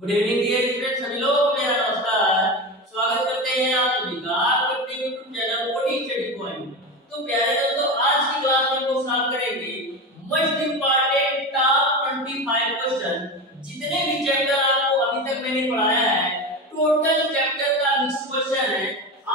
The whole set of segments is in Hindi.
गुड इवनिंग डियर स्टूडेंट, सभी लोग मेरा नमस्कार। स्वागत करते हैं आप सभी का आपके अपने YouTube channel OD study point. तो प्यारे दोस्तों, आज की क्लास में हम लोग सॉल्व करेंगे मोस्ट इंपॉर्टेंट टॉप 25 क्वेश्चन। जितने भी चैप्टर आपको अभी तक मैंने पढ़ाया है, टोटल चैप्टर का मिक्स क्वेश्चन है।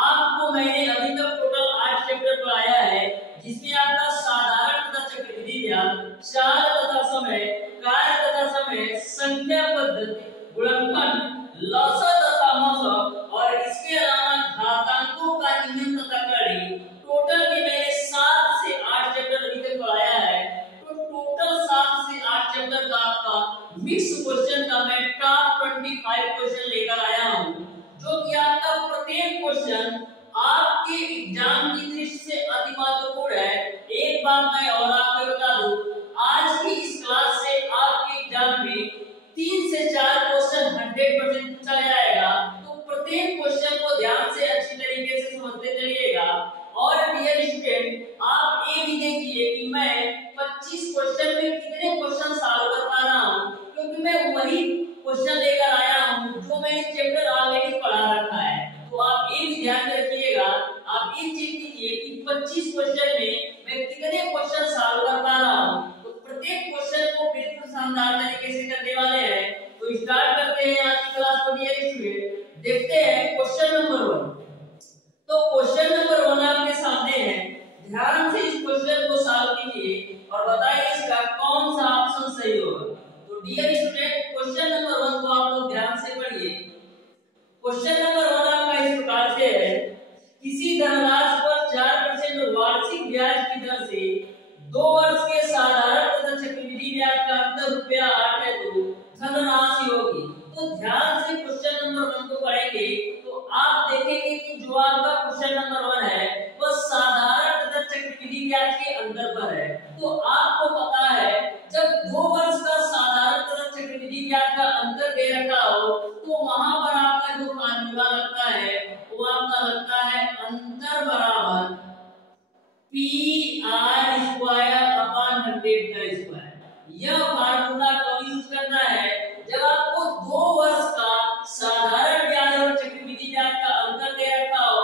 आपको मैंने अभी तक टोटल 8 चैप्टर पढ़ाया है, जिसमें आपका साधारण तथा चक्रवृद्धि ज्ञान, चाल तथा समय, कार्य तथा समय, संख्या पद्धति, गुणनखंड, लसाअ तथा मसअ और इसके अलावा घातांकों का नियम तथा कड़ी, टोटल में मैंने 7 से 8 चैप्टर अभी तक पढ़ाया है। तो टोटल 7 से 8 चैप्टर का आपका मिक्स क्वेश्चन का मैं टॉप 25 क्वेश्चन लेकर आया हूं, जो कि आपका प्रत्येक क्वेश्चन आपके एग्जाम की दृष्टि से अति महत्वपूर्ण है। एक बात मैं और आपको बता दूं, आज की इस क्लास से आपके एग्जाम में 3 से 4 क्वेश्चन 100% पूछा जाएगा। तो प्रत्येक क्वेश्चन को ध्यान से अच्छी तरीके से समझते चलिएगा। और डियर स्टूडेंट, आप ये भी देखिए कि मैं 25 क्वेश्चन में कितने क्वेश्चन सॉल्व कर पा रहा हूं, क्योंकि मैं वही क्वेश्चन लेकर आया हूं जो मैंने चैप्टर ऑलरेडी पढ़ा रखा है। तो आप ये भी ध्यान रखिएगा, आप ये चेक कीजिए कि 25 क्वेश्चन में मैं कितने क्वेश्चन सॉल्व कर पा रहा हूं। तो प्रत्येक क्वेश्चन को बिल्कुल शानदार तरीके से करने वाले हैं। तो स्टार्ट करते हैं आज की क्लास को डियर स्टूडेंट। देखते हैं क्वेश्चन नंबर 1। तो क्वेश्चन नंबर 1 आपके सामने है। ध्यान से इस क्वेश्चन को सॉल्व कीजिए और बताइए इसका कौन सा ऑप्शन सही होगा। तो डियर स्टूडेंट, क्वेश्चन नंबर 1 को आप लोग ध्यान से पढ़िए। क्वेश्चन नंबर 1 आपका इस प्रकार से है, किसी धनराशि पर 4% वार्षिक ब्याज की दर से 2 वर्ष के साधारण तथा चक्रवृद्धि ब्याज का अंतर ₹8 है, तो धनराशि होगी। तो ध्यान से क्वेश्चन नंबर 1 को पढ़ेंगे तो आप देखेंगे कि जो आपका क्वेश्चन नंबर 1 है वह साधारण तथा चक्रवृद्धि ब्याज के अंतर पर है। तो आपको पता है, जब 2 वर्ष का साधारण तथा चक्रवृद्धि ब्याज का अंतर दे रखा हो, तो वहां पर आपका जो फार्मूला लगता है वो आपका लगता है अंतर बराबर PR² यह फार्मूला कब यूज करना है? जब आपको 2 वर्ष का साधारण ब्याज और चक्रवृद्धि ब्याज का अंतर दे रखा हो,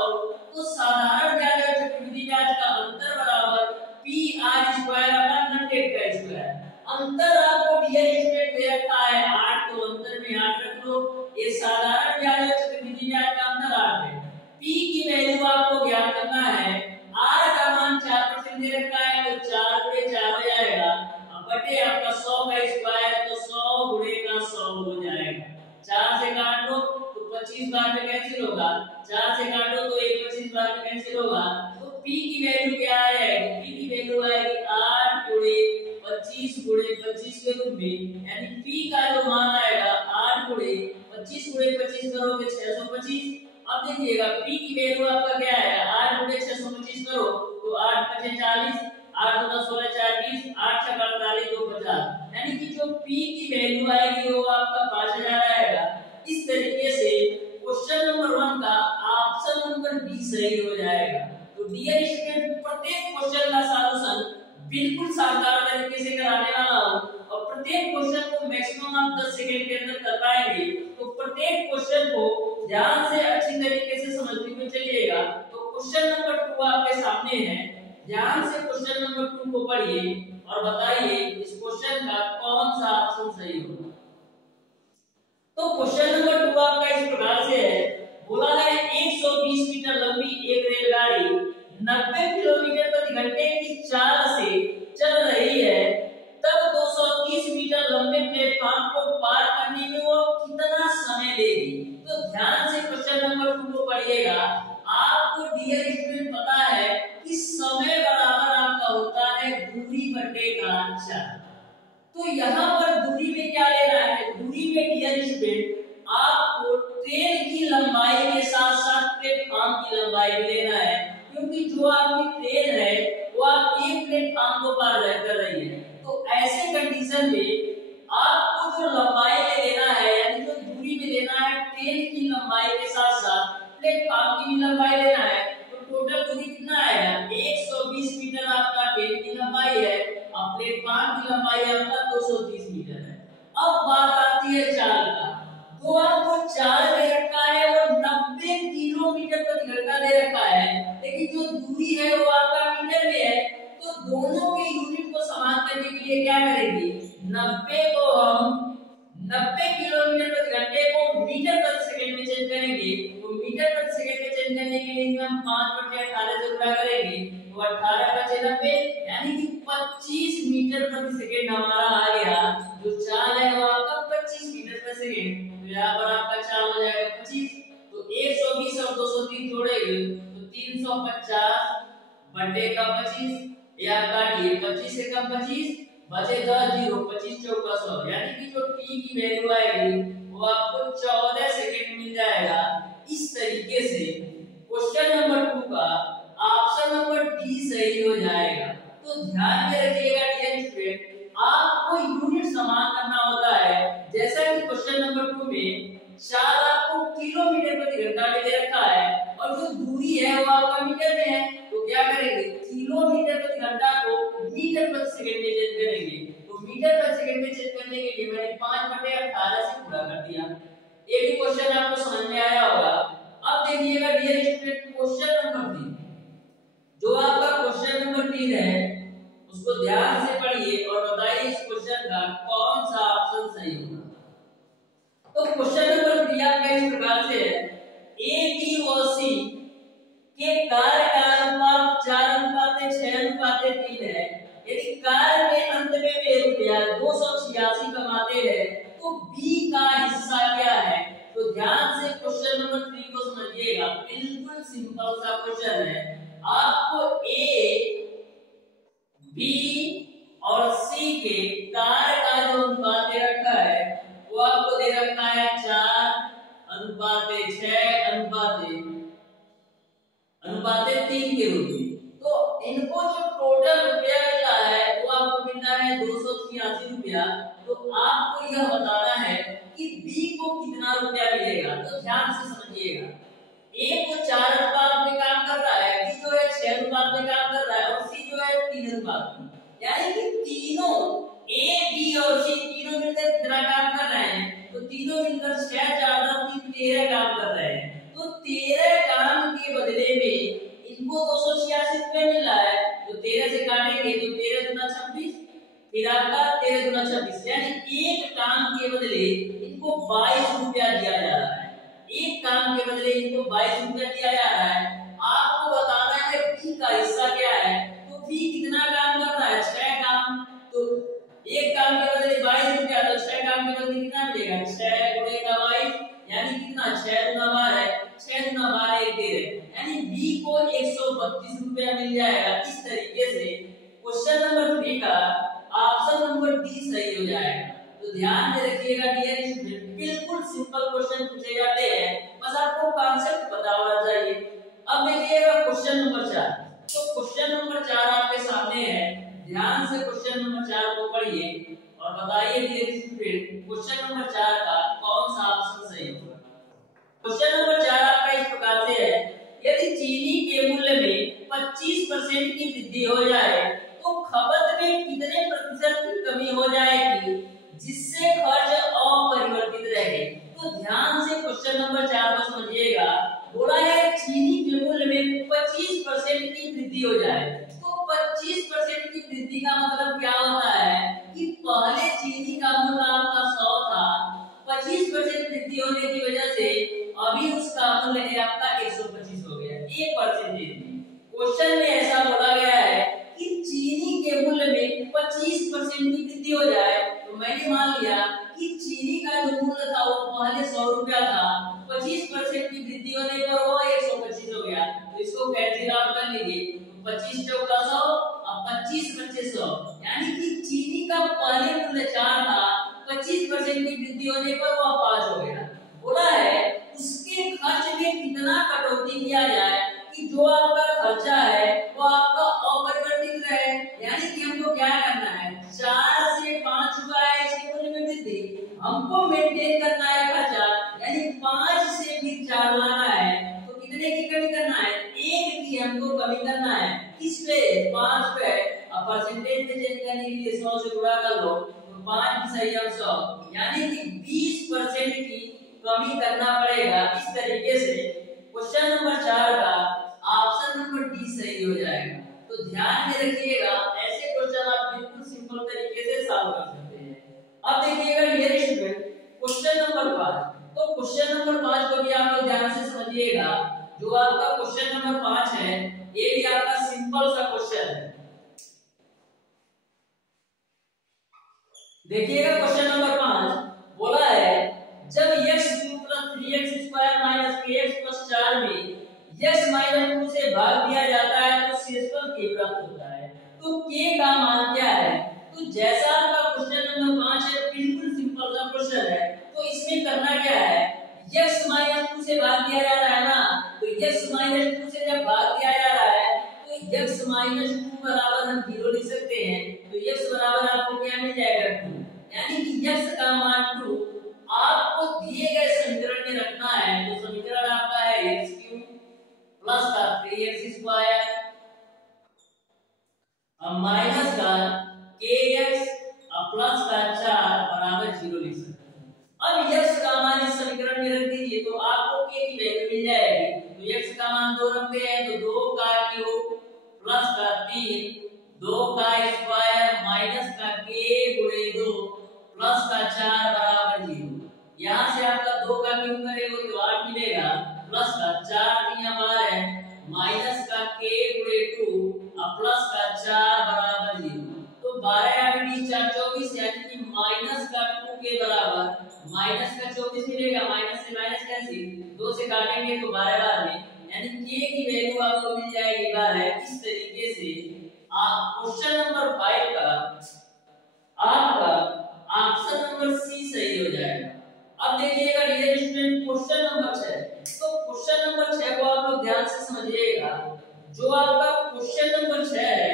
तो साधारण ब्याज और चक्रवृद्धि ब्याज का अंतर बराबर PR²/100²। अंतर आपको डियर स्टूडेंट दे रखा है 8, तो अंतर में 8 रख लो। ये साधारण ब्याज और चक्रवृद्धि ब्याज का अंतर 8 है। P की वैल्यू आपको ज्ञात करना है। R का मान 4% दे रखा है, तो 4 गुणे 4 हो जाएगा, बटे आपका 100 का स्क्वायर, तो 100 गुणे का 100 हो जाएगा। 4 से काट लो तो 25 बार में कैंसिल होगा, 4 से काटो तो 1 25 बार में कैंसिल होगा। तो P की वैल्यू क्या आएगी? P की वैल्यू आएगी 8 गुणे 25 गुणे 25 के रूप में, यानी P का जो मान आएगा 8 गुणे 25 गुणे 25 करोगे 625। अब देखिएगा P की वैल्यू आपका क्या है, 8 गुणे 625 करो तो 8 5 40, 8 2 16 4 20, 8 6 48 2 50, यानी कि जो P की वैल्यू आएगी वो आपका 5000 आएगा। इस तरीके से क्वेश्चन नंबर 1 का ऑप्शन नंबर बी सही हो जाएगा। तो डियर स्टूडेंट, प्रत्येक क्वेश्चन का सॉल्यूशन बिल्कुल शानदार तरीके से कराने वाला हूं और प्रत्येक क्वेश्चन को मैक्सिमम आप 10 सेकंड के अंदर कर पाएंगे। तो प्रत्येक क्वेश्चन को ध्यान से अच्छी तरीके से समझते हुए चलिएगा। तो क्वेश्चन नंबर 2 आपके सामने है। ध्यान से क्वेश्चन नंबर 2 को पढ़िए और बताइए इस क्वेश्चन का कौन सा ऑप्शन सही होगा। तो क्वेश्चन नंबर 2 आपका इस प्रकार से है। बोला है 120 मीटर लंबी एक रेलगाड़ी 90 किलोमीटर प्रति घंटे की चाल से चल रही है, तब 230 मीटर लंबे प्लेटफॉर्म को पार करने में वो कितना समय लेगी। तो ध्यान से क्वेश्चन नंबर 2 को पढ़िएगा। आपको डियर स्टूडेंट पता है कि समय बराबर आपका होता है दूरी बटे कांचा। तो यहाँ पर दूरी में क्या लेना है? दूरी में डियर स्टूडेंट आपको ट्रेन की लंबाई के साथ साथ प्लेटफॉर्म की लंबाई भी लेना है, क्योंकि जो आपकी ट्रेन है वो आप एक प्लेटफॉर्म को पार कर रही है। तो ऐसे कंडीशन में आपको जो लंबाई में लेना है, यानी जो दूरी में लेना है, ट्रेन की लंबाई के साथ साथ प्लेटफॉर्म की भी लंबाई लेना है। तो टोटल दूरी कितना आएगा? 120 मीटर आपका ट्रेन की लंबाई है और प्लेटफॉर्म की लंबाई आपका 230 मीटर है। अब बात आती है चाल का। जो आपको चार्ज दे रखा है वो 90 किलोमीटर प्रति घंटा दे रखा है, लेकिन जो दूरी है वो आपका मीटर में है, तो दोनों के यूनिट को समान करने के लिए क्या करेंगे, 90 को हम 90 किलोमीटर प्रति घंटे को मीटर प्रति सेकंड में चेंज करेंगे। तो मीटर प्रति सेकंड में चेंज करने के लिए हम 5/18 से गुणा करेंगे, तो 18 का 90, यानी कि 25 मीटर प्रति सेकंड हमारा आ गया। जो चाल है वो आपका 25 मीटर प्रति सेकंड। तो यहाँ पर आपका चाल हो जाएगा 25। तो 120 और 203 जोड़ेंगे तो 350 बटे का 25, या काटिए 25 से कम 25 बचेगा 0, 25 चौका 100, यानी कि जो t की वैल्यू आएगी वो आपको 14 सेकंड मिल जाएगा। इस तरीके से क्वेश्चन नंबर 2 का ऑप्शन नंबर डी सही हो जाएगा। तो ध्यान में रखिएगा डियर स्टूडेंट, आपको यूनिट समान करना होता है। जैसा कि क्वेश्चन नंबर 2 में चाल आपको किलोमीटर प्रति घंटा में दे रखा है और जो दूरी है वो आपका मीटर में है, तो क्या करेंगे, किलोमीटर प्रति घंटा को मीटर प्रति सेकंड में चेंज करेंगे। तो मीटर प्रति सेकंड में चेंज करने के लिए मैंने 5/18 से पूरा कर दिया। ये भी क्वेश्चन आपको समझ में आया होगा। अब देखिएगा डियर स्टूडेंट क्वेश्चन नंबर 3, जो आपका क्वेश्चन नंबर 3 है उसको ध्यान से पढ़िए और बताइए इस क्वेश्चन का कौन सा ऑप्शन सही होगा। तो क्वेश्चन नंबर 3 आपका इस प्रकार से है, ए बी और सी के कार्य का अनुपात 4:6:3 है। यदि कार्य के अंत में वे रुपया 286 कमाते हैं तो बी का हिस्सा क्या है। तो ध्यान से क्वेश्चन नंबर 3 को समझिएगा, बिल्कुल सिंपल सा क्वेश्चन है। आपको ए, बी और सी के कार्य का जो अनुपात दे रखा है वो आपको दे रखा है 4:6:3 के रूप में। तो इनको जो टोटल रुपया मिल रहा है वो आपको मिल रहा है 286 रुपया। तो आपको यह बताना है कि बी को कितना रुपया मिलेगा। तो ध्यान से समझिएगा, ए को 4 अनुपात में काम कर रहा है, बी जो है 6 अनुपात में काम कर रहा है और सी जो है 3 अनुपात में, यानी कि तीनों ए, बी और सी तीनों मिलकर कितना काम कर रहे हैं। तो तीनों मिलकर 6 4 3 13 काम कर रहे हैं। तो 13 काम के बदले में इनको 286 रुपए मिल रहा है। तो 13 से काटेंगे तो 13 दूना 26, फिर आपका 13 दूना 26, यानी एक काम के बदले इनको 22 रुपया दिया जा रहा है। एक काम के बदले इनको 22 रुपया दिया जा रहा है। आपको बताना है बी का हिस्सा क्या है। तो बी कितना काम कर रहा है, 6 काम। तो एक काम के बदले 22 रुपया, तो 6 काम के बदले कितना मिलेगा, 6 गुणे का 22, यानी कितना 6 दूना 12, 6 दूना 12 13, यानी बी को 132 रुपया मिल जाएगा। इस तरीके से क्वेश्चन नंबर 3 का ऑप्शन नंबर डी सही हो जाएगा। तो ध्यान में रखिएगा डियर स्टूडेंट, बिल्कुल सिंपल क्वेश्चन पूछे जाते हैं, बस आपको कॉन्सेप्ट पता होना चाहिए। अब देखिएगा क्वेश्चन नंबर 4। तो क्वेश्चन नंबर 4 आपके सामने है, ध्यान से क्वेश्चन नंबर 4 को पढ़िए और बताइए डियर स्टूडेंट क्वेश्चन नंबर 4 का कौन सा ऑप्शन सही होगा। क्वेश्चन नंबर 4 आपका इस प्रकार से है, यदि चीनी के मूल्य में 25% की वृद्धि हो जाए तो खपत में कितने प्रतिशत की कमी हो जाएगी जिससे खर्च अपरिवर्तित रहे। तो ध्यान से क्वेश्चन नंबर 4 को समझिएगा। बोला है चीनी के मूल्य में 25% की वृद्धि हो जाए। तो 25% की वृद्धि का मतलब क्या होता है कि पहले चीनी का मूल्य आपका 100 था, 25% वृद्धि होने की वजह से अभी उसका मूल्य है आपका 125 हो गया, 1%। क्वेश्चन में ऐसा बोला गया है कि चीनी के मूल्य में 25% की वृद्धि हो जाए। तो मैंने मान लिया कि चीनी का जो मूल्य था वो पहले 100 रुपया था, 25% की वृद्धि होने पर वो 125 हो गया। तो इसको कैंसिल आउट कर लीजिए, 25 चौका 100 और 25 बचे 100, यानी कि चीनी का पहले मूल्य 4 था, 25% की वृद्धि होने पर वो 5 हो गया। बोला है उसके खर्च में कितना कटौती किया जाए कि जो आपका खर्चा है वो आपका अपरिवर्तित रहे। यानी कि हमको क्या करना है, 4 से 5 हुआ है इसके मूल्य में वृद्धि, हमको मेंटेन करना है खर्चा, यानी 5 से भी 4 लाना है। तो कितने की कमी करना है, 1 की हमको कमी करना है। किस पे, 5 पे। अब परसेंटेज में चेंज करने के लिए 100 से गुणा कर लो, तो 5 की सही है 100, यानी कि 20% की कमी करना पड़ेगा। इस तरीके से क्वेश्चन नंबर 4 का ऑप्शन नंबर डी सही हो जाएगा। तो ध्यान में रखिएगा, ऐसे क्वेश्चन आप बिल्कुल सिंपल तरीके से सॉल्व कर सकते हैं। अब देखिएगा डियर स्टूडेंट, क्वेश्चन नंबर 5। तो क्वेश्चन नंबर 5 को भी आप लोग ध्यान से समझिएगा। जो आपका क्वेश्चन नंबर 5 है, ये भी आपका सिंपल सा क्वेश्चन है। देखिएगा क्वेश्चन नंबर 5 बोला है, जब x³ + 3x² - kx + 4 में x - 2 से भाग दिया जाता है तो शेषफल k प्राप्त होता है। तो k का मान क्या है? तो जैसा आपका क्वेश्चन नंबर 5 है, बिल्कुल सिंपल सा क्वेश्चन है। तो इसमें करना क्या है, x - 2 से भाग दिया जा रहा है ना, तो x - 2 से जब भाग दिया जा रहा है तो x - 2 बराबर हम 0 लिख सकते हैं। तो x बराबर आपको क्या मिल जाएगा, 2। यानी कि x का मान 2 आपको दिए गए समीकरण में रखना है। तो समीकरण आपका है x³ प्लस का 3x² अब माइनस का kx अब प्लस का 4 बराबर 0 लिख सकते हैं। अब x का मान इस समीकरण में रख दीजिए तो आपको k की वैल्यू मिल जाएगी। तो x का मान 2 रखते हैं तो 2 का क्यूब प्लस का 3 2 का स्क्वायर माइनस का k गुणे 2 प्लस का 4 बराबर 0। यहाँ से आपका 2 का क्यूब करेंगे तो 8 मिलेगा प्लस का 4 3 12 माइनस का k गुणे 2 अब प्लस का 4 बराबर 0। तो 12 8 20 4 24 यानी कि माइनस का 2 के बराबर माइनस का 24 मिलेगा। माइनस से माइनस कैंसिल, 2 से काटेंगे तो 12 बार में, यानी k की वैल्यू आपको मिल जाएगी 12। इस तरीके से आप क्वेश्चन नंबर 5 का आपका ऑप्शन नंबर सी सही हो जाएगा। अब देखिएगा डियर स्टूडेंट क्वेश्चन नंबर 6। तो क्वेश्चन नंबर 6 को आप लोग ध्यान से समझिएगा। जो आपका क्वेश्चन नंबर 6 है,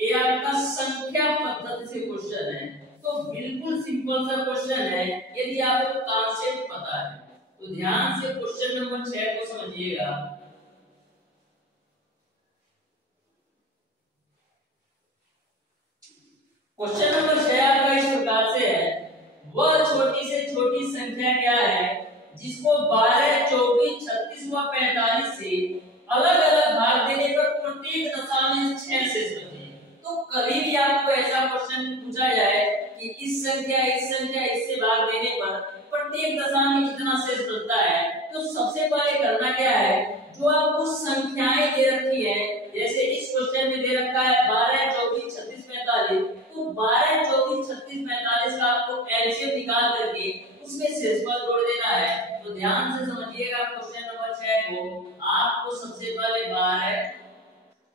ये आपका संख्या पद्धति से क्वेश्चन है। तो बिल्कुल सिंपल सा क्वेश्चन है यदि आपको कॉन्सेप्ट पता है। तो ध्यान से क्वेश्चन नंबर 6 को समझिएगा। क्वेश्चन नंबर 6 आपका इस प्रकार से है, वह छोटी से छोटी संख्या क्या है जिसको 12 24 36 व 45 से अलग अलग भाग देने पर प्रत्येक दशा में 6 शेष बचे। तो कभी भी आपको ऐसा क्वेश्चन पूछा जाए कि इस संख्या इससे भाग देने पर प्रत्येक दशा में कितना शेष बचता है, तो सबसे पहले करना क्या है, जो आपको संख्याएं दे रखी है, जैसे इस क्वेश्चन में दे रखा है 12 24 36 45, तो 12 24 36 45 का आपको एलसीएम निकाल करके उसमें शेषफल जोड़ देना है। तो ध्यान से समझिएगा क्वेश्चन नंबर 6 को। आपको सबसे पहले 12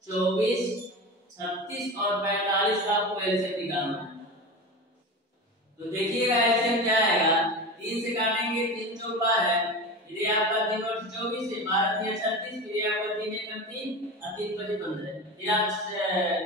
24 36 और 45 का आपको एलसीएम निकालना है। तो देखिएगा एलसीएम क्या आएगा, 3 से काटेंगे 3 चौक 12, ये आपका 3 और 24 से 12 3 36, फिर आपका 3 1 3 और 3 5 15, फिर आप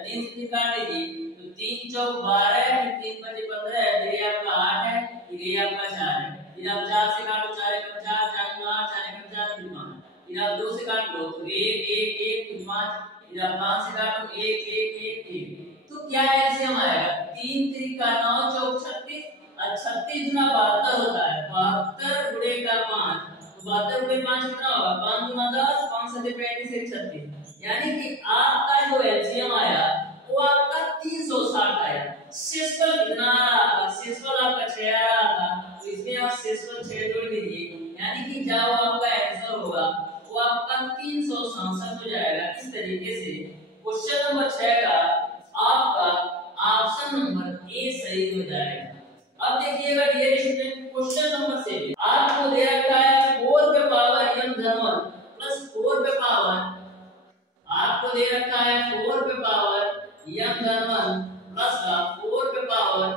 3 से काट लीजिए तो 3 चौक 12 फिर 3 5 15, फिर ये आपका 8 है, फिर ये आपका 4 है, फिर आप 4 से काटो 4 1 4 4 8 4 1 4 फिर 5, फिर आप 2 से काट लो तो 1 1 1 फिर 5, फिर आप 5 से काटो 1 1 1 1। तो क्या एलसीएम आएगा, 3 3 का 9 चौक 36 और 36 गुना 72 होता है, 72 गुणे का 5, 72 गुणे 5 कितना होगा, 5 गुना 10 5 7 35 36, यानी कि आपका जो एलसीएम आया वो आपका 360 आया। शेषफल कितना आ रहा था, शेषफल आपका 6 आ रहा था, तो इसमें आप शेषफल 6 जोड़ दीजिए, यानी कि जो आपका आंसर होगा वो आपका 367 हो जाएगा। इस तरीके से क्वेश्चन नंबर 6 का आपका ऑप्शन नंबर ए सही हो जाएगा। अब देखिएगा डियर स्टूडेंट क्वेश्चन नंबर 7 आपको दे रखा है 4 पे पावर m धन 1 प्लस 4 पे पावर, आपको दे रखा है 4 पे पावर m धन 1 प्लस का 4 पे पावर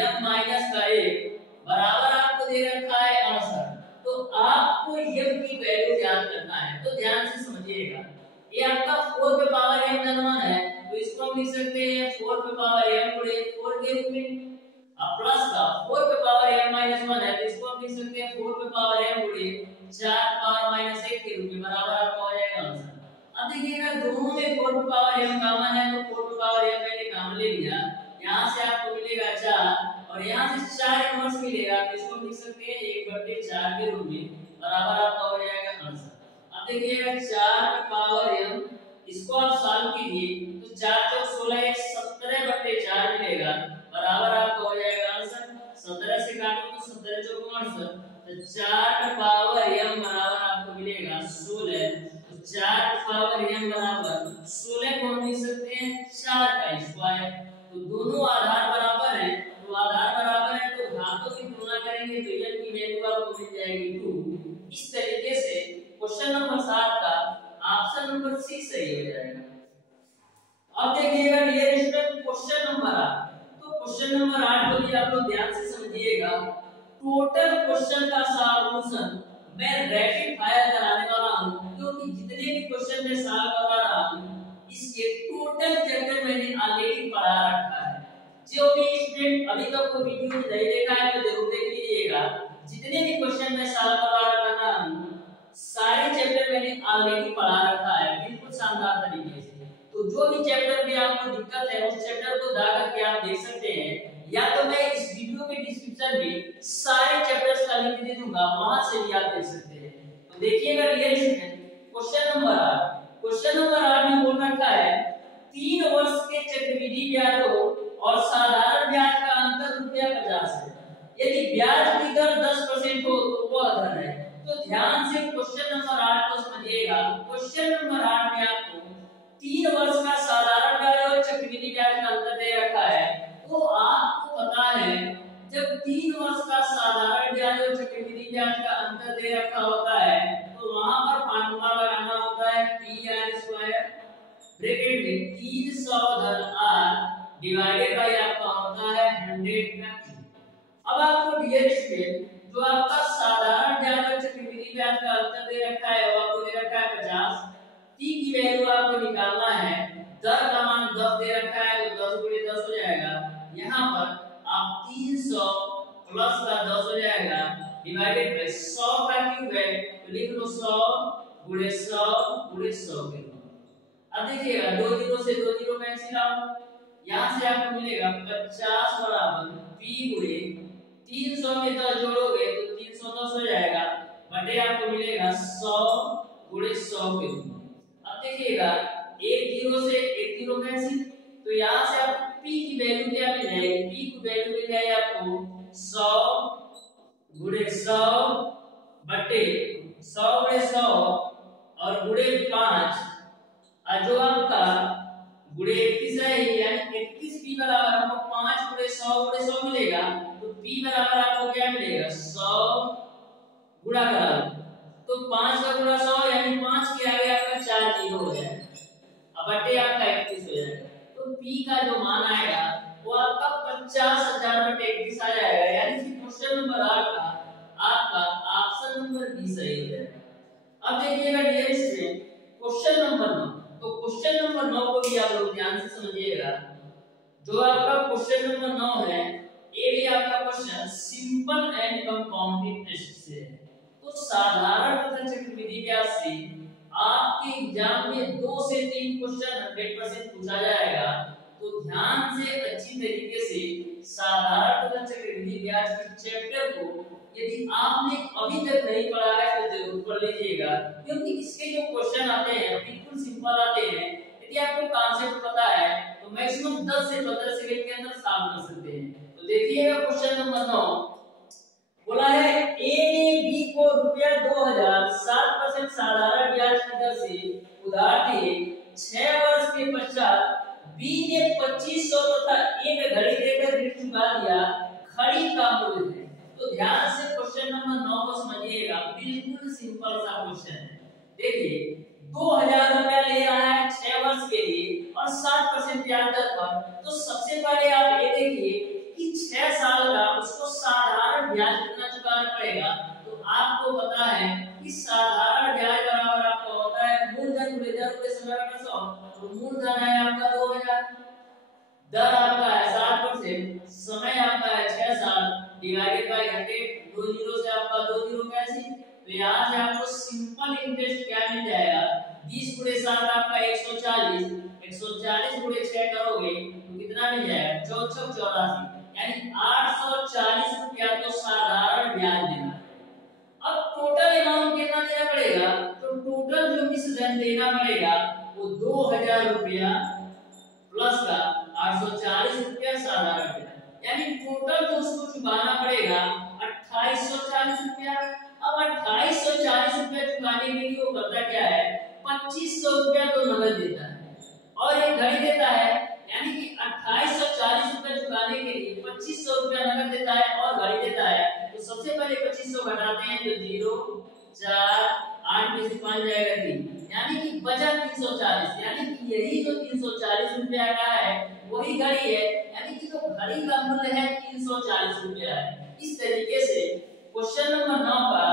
m माइनस का 1 बराबर आपको दे रखा है 68। तो आपको m की वैल्यू ज्ञात करना है। तो ध्यान से समझिएगा, ये आपका 4 पे पावर m धन 1 है, तो इसको हम लिख सकते हैं 4 पे पावर m गुणे 4 के रूप में, अब प्लस का 4 पे पावर m माइनस 1 है, तो इसको हम लिख सकते हैं 4 पे पावर m गुणे 4 पावर माइनस 1 के रूप में, बराबर आपका हो जाएगा आंसर। अब देखिएगा दोनों में 4 पे पावर m कॉमन है, तो 4 पे पावर m मैंने कॉमन ले लिया, यहां से आपको मिलेगा 4 और यहाँ से 4 इनवर्स मिलेगा, तो इसको लिख सकते हैं 1/4 के रूप में, बराबर आपका हो जाएगा आंसर। अब देखिएगा 4 पावर m, इसको आप सॉल्व कीजिए तो 4 चौक 16 17/4 मिलेगा, बराबर आपका हो जाएगा आंसर। 17 से काटो तो 17 चौक 68, तो 4 पावर m बराबर आपको मिलेगा 16। तो 4 पावर m बराबर 16 को हम लिख सकते हैं 4 का स्क्वायर। तो दोनों आधार बराबर है, तो आधार बराबर है तो घातों की तुलना करेंगे तो n की वैल्यू आपको मिल जाएगी 2। इस तरीके से क्वेश्चन नंबर 7 का ऑप्शन नंबर 6 सही हो जाएगा। अब देखिएगा डियर स्टूडेंट क्वेश्चन नंबर 8। तो क्वेश्चन नंबर 8 को भी आप लोग ध्यान से समझिएगा। टोटल क्वेश्चन का सॉल्यूशन मैं रैपिड फायर कराने वाला हूं, क्योंकि जितने भी क्वेश्चन मैं सॉल्व करवा रहा हूं इसके टोटल चैप्टर मैंने ऑलरेडी पढ़ा रखा है। जो भी स्टूडेंट अभी तक वो वीडियो नहीं देखा है तो जरूर देख लीजिएगा। जितने भी क्वेश्चन मैं सॉल्व करवा रहा हूं सारे चैप्टर मैंने ऑलरेडी पढ़ा रखा है बिल्कुल शानदार तरीके से। तो जो भी चैप्टर में आपको दिक्कत है उस चैप्टर को जा करके आप देख सकते हैं, या तो मैं इस वीडियो के डिस्क्रिप्शन में सारे चैप्टर्स का लिंक दे दूंगा, वहां से भी आप देख सकते हैं। तो देखिएगा dear student question number 8। Question number 8 में बोल रखा है 3 वर्ष के चक्रवृद्धि ब्याजों और साधारण ब्याज का अंतर ₹50 है। यदि ब्याज की दर 10% हो तो वह धन है। तो ध्यान से क्वेश्चन नंबर 8 को समझिएगा। क्वेश्चन नंबर 8 में आपको 3 वर्ष का साधारण ब्याज और चक्रवृद्धि ब्याज का अंतर दे रखा है। तो आपको पता है जब 3 वर्ष का साधारण ब्याज और चक्रवृद्धि ब्याज का अंतर दे रखा होता है तो वहां पर फार्मूला लगाना होता है PR² ब्रैकेट में 300 धन r डिवाइडेड बाय आपका होता है 100 का q। अब आपको डियर स्टूडेंट जो आपका साधारण ब्याज और चक्रवृद्धि ब्याज का अंतर दे रखा है वो आपको दे रखा है 50। t की वैल्यू आपको निकालना है, दर का मान 10 दे रखा है तो 10 × 10 हो जाएगा। यहाँ पर आप 300 प्लस का 10 हो जाएगा डिवाइडेड बाय 100 का क्यूब है तो लिख लो 100 × 100 × 100 के। अब देखिएगा 2 जीरो से 2 जीरो कैंसिल आउट, यहाँ से आपको मिलेगा 50 बराबर p × 300 में 10 जोड़ोगे तो 310 हो जाएगा, बटे आपको मिलेगा 100 × 100 के। अब देखिएगा 1 जीरो से 1 जीरो कैंसिल, तो यहाँ से आपको p की वैल्यू क्या मिल जाएगी? p की वैल्यू मिल जाएगी आपको 100 × 100 बटे 100 × 100 और गुणे 5 और जो आपका गुणे 31 है यानी 31 p बराबर आपको 5 × 100 मिलेगा। तो p बराबर आपको क्या मिलेगा 100 गुणा करा तो 5 का गुणा 100 यानी 5 के आगे आपका 4 जीरो हो जाएगा, अब बटे आपका 31 हो जाएगा। तो p का जो मान आएगा वो आपका 50,000 बटे 31 आ जाएगा, यानी कि क्वेश्चन नंबर 8 का आपका ऑप्शन नंबर बी सही हो जाएगा। अब देखिएगा डियर स्टूडेंट क्वेश्चन नंबर 9। तो क्वेश्चन नंबर 9 को भी आप लोग ध्यान से समझिएगा। जो आपका क्वेश्चन नंबर 9 है ये भी आपका question simple and compounded test से है। तो साधारण तथा चक्रवृद्धि ब्याज से आपके एग्जाम में 2 से 3 क्वेश्चन 100% पूछा जाएगा। तो ध्यान से अच्छी तरीके से साधारण तथा चक्रवृद्धि ब्याज के चैप्टर को यदि आपने अभी तक नहीं पढ़ा है तो जरूर पढ़ लीजिएगा, क्योंकि इसके जो क्वेश्चन आते हैं बिल्कुल सिंपल आते हैं। यदि आपको कॉन्सेप्ट पता है तो मैक्सिमम 10 से 15 सेकंड के अंदर सॉल्व कर सकते हैं। तो देखिएगा क्वेश्चन नंबर 9 बोला है ए ने बी को ₹2000 7% साधारण ब्याज की दर से उधार दिए। 6 वर्ष के पश्चात बी ने 2500 तथा एक घड़ी देकर ऋण चुका दिया, खड़ी का मूल्य है। तो ध्यान से क्वेश्चन नंबर 9 को समझिएगा, बिल्कुल सिंपल सा क्वेश्चन है। देखिए 2000 रुपया ले रहा है 6 वर्ष के लिए और 7% ब्याज दर पर। तो सबसे पहले आप ये देखिए कि 6 साल का उसको साधारण ब्याज कितना चुकाना पड़ेगा। तो आपको पता है कि साधारण ब्याज बराबर आपका होता है मूलधन × दर × समय का 100। तो मूलधन है आपका 2000, दर आपका है 7%, समय आपका है 6 साल डिवाइडेड बाय 100। 2 जीरो से आपका 2 जीरो कैंसिल, तो यहाँ से आपको सिंपल इंटरेस्ट क्या मिल जाएगा 20 × 7 आपका 140 × 6 करोगे तो कितना मिल जाएगा 4 × 84, यानी 840 रुपया तो साधारण ब्याज देना है। अब टोटल अमाउंट कितना देना पड़ेगा, तो टोटल जो मिश्रण देना पड़ेगा वो 2000 रुपया प्लस का 840 रुपया साधारण ब्याज, यानी टोटल तो उसको चुकाना पड़ेगा 2840 रुपया। अब 2840 रुपया चुकाने के लिए वो करता क्या है, 2500 रुपया तो नगद देता है और एक घड़ी देता है, यानी कि 2840 रुपया चुकाने के लिए 2500 रुपया नगद देता है और घड़ी देता है। तो सबसे पहले 2500 घटाते हैं तो 0 4 8 में से 5 जाएगा 3, यानी कि बचा 340, यानी कि यही जो 340 रुपया का है वही घड़ी है, यानी कि जो घड़ी का मूल्य है 340 रुपया है। इस तरीके से क्वेश्चन नंबर 9 का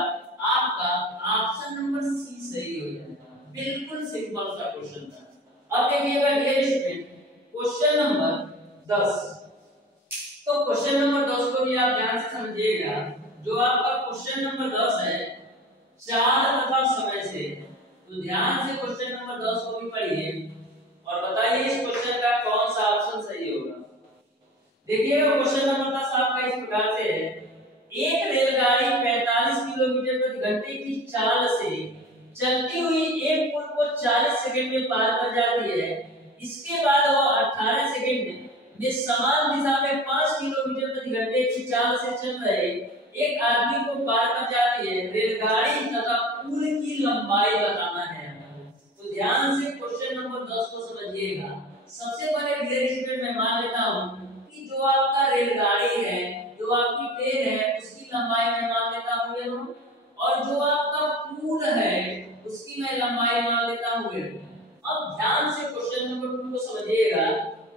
आपका ऑप्शन नंबर सी सही हो जाएगा। बिल्कुल सिंपल सा क्वेश्चन था। अब देखिएगा डियर स्टूडेंट क्वेश्चन नंबर 10। तो क्वेश्चन नंबर 10 को भी आप ध्यान से समझिएगा। जो आपका क्वेश्चन नंबर 10 है चाल तथा समय से, तो ध्यान से क्वेश्चन नंबर 10 को भी पढ़िए और बताइए इस क्वेश्चन का कौन सा ऑप्शन सही होगा। देखिएगा क्वेश्चन नंबर 10 आपका इस प्रकार से है, एक रेलगाड़ी 45 किलोमीटर प्रति घंटे की चाल से चलती हुई एक पुल को 40 सेकंड में पार कर जाती है। इसके बाद वह 18 सेकंड में समान दिशा में 5 किलोमीटर प्रति घंटे की चाल से चल रहे एक आदमी को पार कर जाती है। रेलगाड़ी तथा पुल की लंबाई बताना है। तो ध्यान से क्वेश्चन नंबर 10 को समझिएगा। सबसे पहले डियर स्टूडेंट मैं मान लेता हूं कि जो आपका रेलगाड़ी है, जो आपकी ट्रेन है, उसकी लंबाई मैं मान लेता हूं और जो आपका पुल है उसकी मैं लंबाई मान लेता हूं। अब ध्यान से क्वेश्चन नंबर 2 को समझिएगा।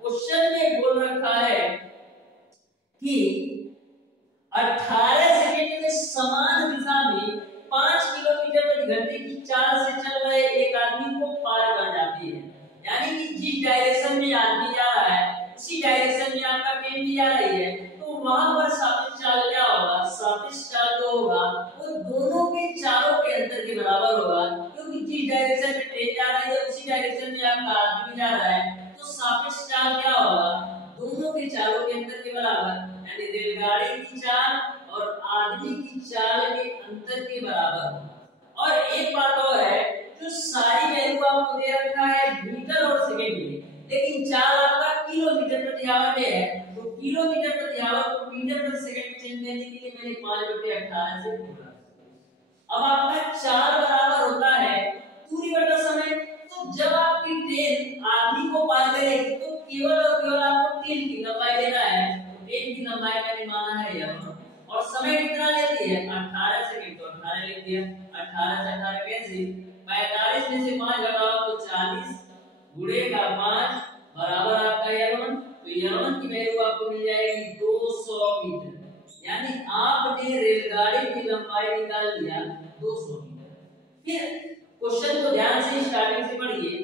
क्वेश्चन में बोल रखा है कि 18 सेकंड में समान दिशा में 5 किलोमीटर प्रति घंटे की चाल से चल रहे एक आदमी को पार कर जाती है, यानी कि जिस डायरेक्शन में आदमी जा रहा है उसी डायरेक्शन में आपका ट्रेन भी जा रही है। तो वहां पर सापेक्ष चाल क्या होगा, सापेक्ष चाल जो होगा वो दोनों के चालों के अंतर के बराबर होगा, क्योंकि जिस डायरेक्शन में ट्रेन जा रही है उसी डायरेक्शन में आपका आदमी भी जा रहा है। तो सापेक्ष चाल क्या होगा, दोनों के चालों के अंतर के बराबर, यानी रेलगाड़ी की चाल और आदमी की चाल के अंतर के बराबर। और एक बात और है, जो सारी वैल्यू आपको दे रखा है मीटर और सेकंड में, लेकिन चाल आपका किलोमीटर प्रति आवर में है। तो किलोमीटर प्रति आवर को मीटर प्रति सेकंड चेंज करने के लिए मैंने 5/18 से गुणा। अब आपका चाल बराबर होता है दूरी बटा समय। तो जब आपकी ट्रेन आदमी को पार करेगी तो केवल और केवल आपको ट्रेन की लंबाई लेना है। तो ट्रेन की लंबाई मैंने माना है यह, और समय कितना लेती है 18 सेकंड, तो 18 लिख दिया। 18 से 18 कैंसिल, 45 में से 5 घटाओ तो 40 गुणे का 5 बराबर आपका L1। तो L1 की वैल्यू आपको मिल जाएगी 200 मीटर, यानी आपने रेलगाड़ी की लंबाई निकाल लिया 200 मीटर। फिर क्वेश्चन को ध्यान से स्टार्टिंग से पढ़िए।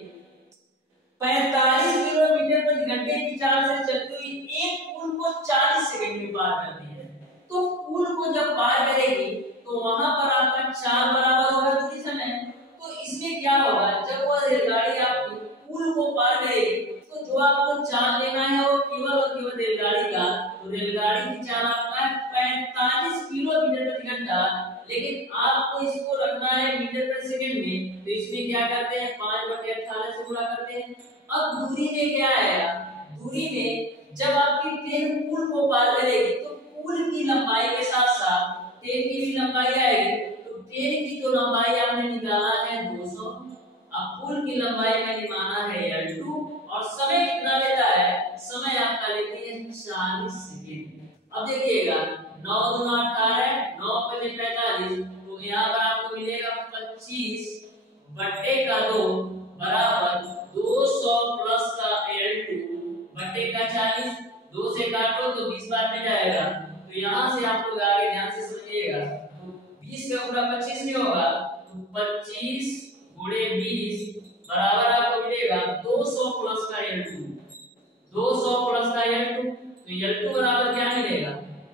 45 किलोमीटर प्रति घंटे की चाल से चलती हुई एक पुल को 40 सेकंड में पार करती है। तो पुल को जब पार करेगी तो वहां पर आपका चाल बराबर होगा दूरी समय। तो इसमें क्या होगा, जब वह रेलगाड़ी आपकी पुल को पार करेगी तो जो आपको चाल लेना है वो केवल और केवल रेलगाड़ी का। तो रेलगाड़ी की चाल आपका है 45 किलोमीटर प्रति घंटा, लेकिन आपको इसको रखना है मीटर प्रति सेकंड में। तो इसमें क्या करते हैं 5/18 से गुणा करते हैं। अब दूरी में क्या आएगा, दूरी में जब आपकी ट्रेन पुल को पार करेगी तो पुल की लंबाई के साथ साथ ट्रेन की भी लंबाई आएगी। तो ट्रेन की तो लंबाई आपने निकाला है 200, अब पुल की लंबाई मैंने माना है L2, और समय कितना लेता है, समय आपका लेती है 40 सेकंड। अब देखिएगा 9 दूना 18, 9 पचे 45, तो यहाँ पर आपको मिलेगा 25/2 बराबर 200 प्लस का L2 बटे का 40। 2 से काटो तो 20 बार में जाएगा। तो यहाँ से आप लोग आगे ध्यान से समझिएगा। तो 20 का गुणा 25 नहीं होगा, तो 25 गुणे 20 बराबर आपको मिलेगा 200 प्लस का L2। 200 प्लस का L2, तो L2 बराबर क्या मिलेगा,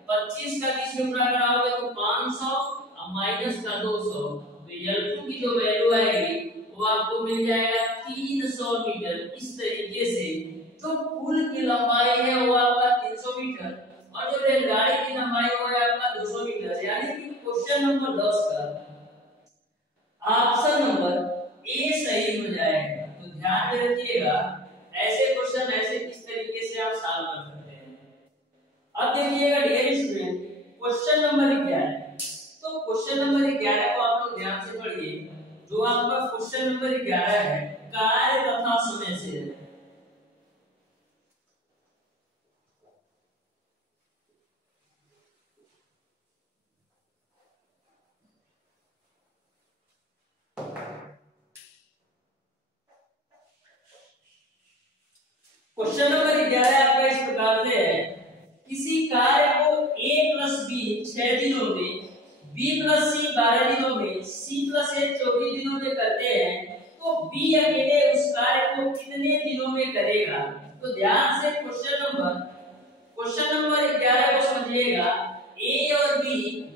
25 का 20 में गुणा कराओगे तो 500 और माइनस का 200। तो L2 की जो वैल्यू आएगी वो आपको मिल जाएगा 300 मीटर। इस तरीके से जो पुल की लंबाई है वो आपका 300 मीटर और और जो रेलगाड़ी की लंबाई वो है आपका 200 मीटर। यानी कि क्वेश्चन नंबर 10 का ऑप्शन नंबर ए सही हो जाएगा। तो ध्यान में रखिएगा, ऐसे क्वेश्चन ऐसे किस तरीके से आप सॉल्व कर सकते हैं। अब देखिएगा डियर स्टूडेंट, क्वेश्चन नंबर 11। तो क्वेश्चन नंबर 11 को आप लोग ध्यान से पढ़िए। जो आपका क्वेश्चन नंबर 11 है, कार्य तथा समय से है। क्वेश्चन नंबर 11 आपका इस प्रकार से है, किसी कार्य को a प्लस बी 6 दिनों में, b प्लस सी 12 दिनों में, c प्लस ए 24 दिनों में करते हैं, तो b अकेले उस कार्य को कितने दिनों में करेगा। तो ध्यान से क्वेश्चन नंबर 11 को समझिएगा। a और b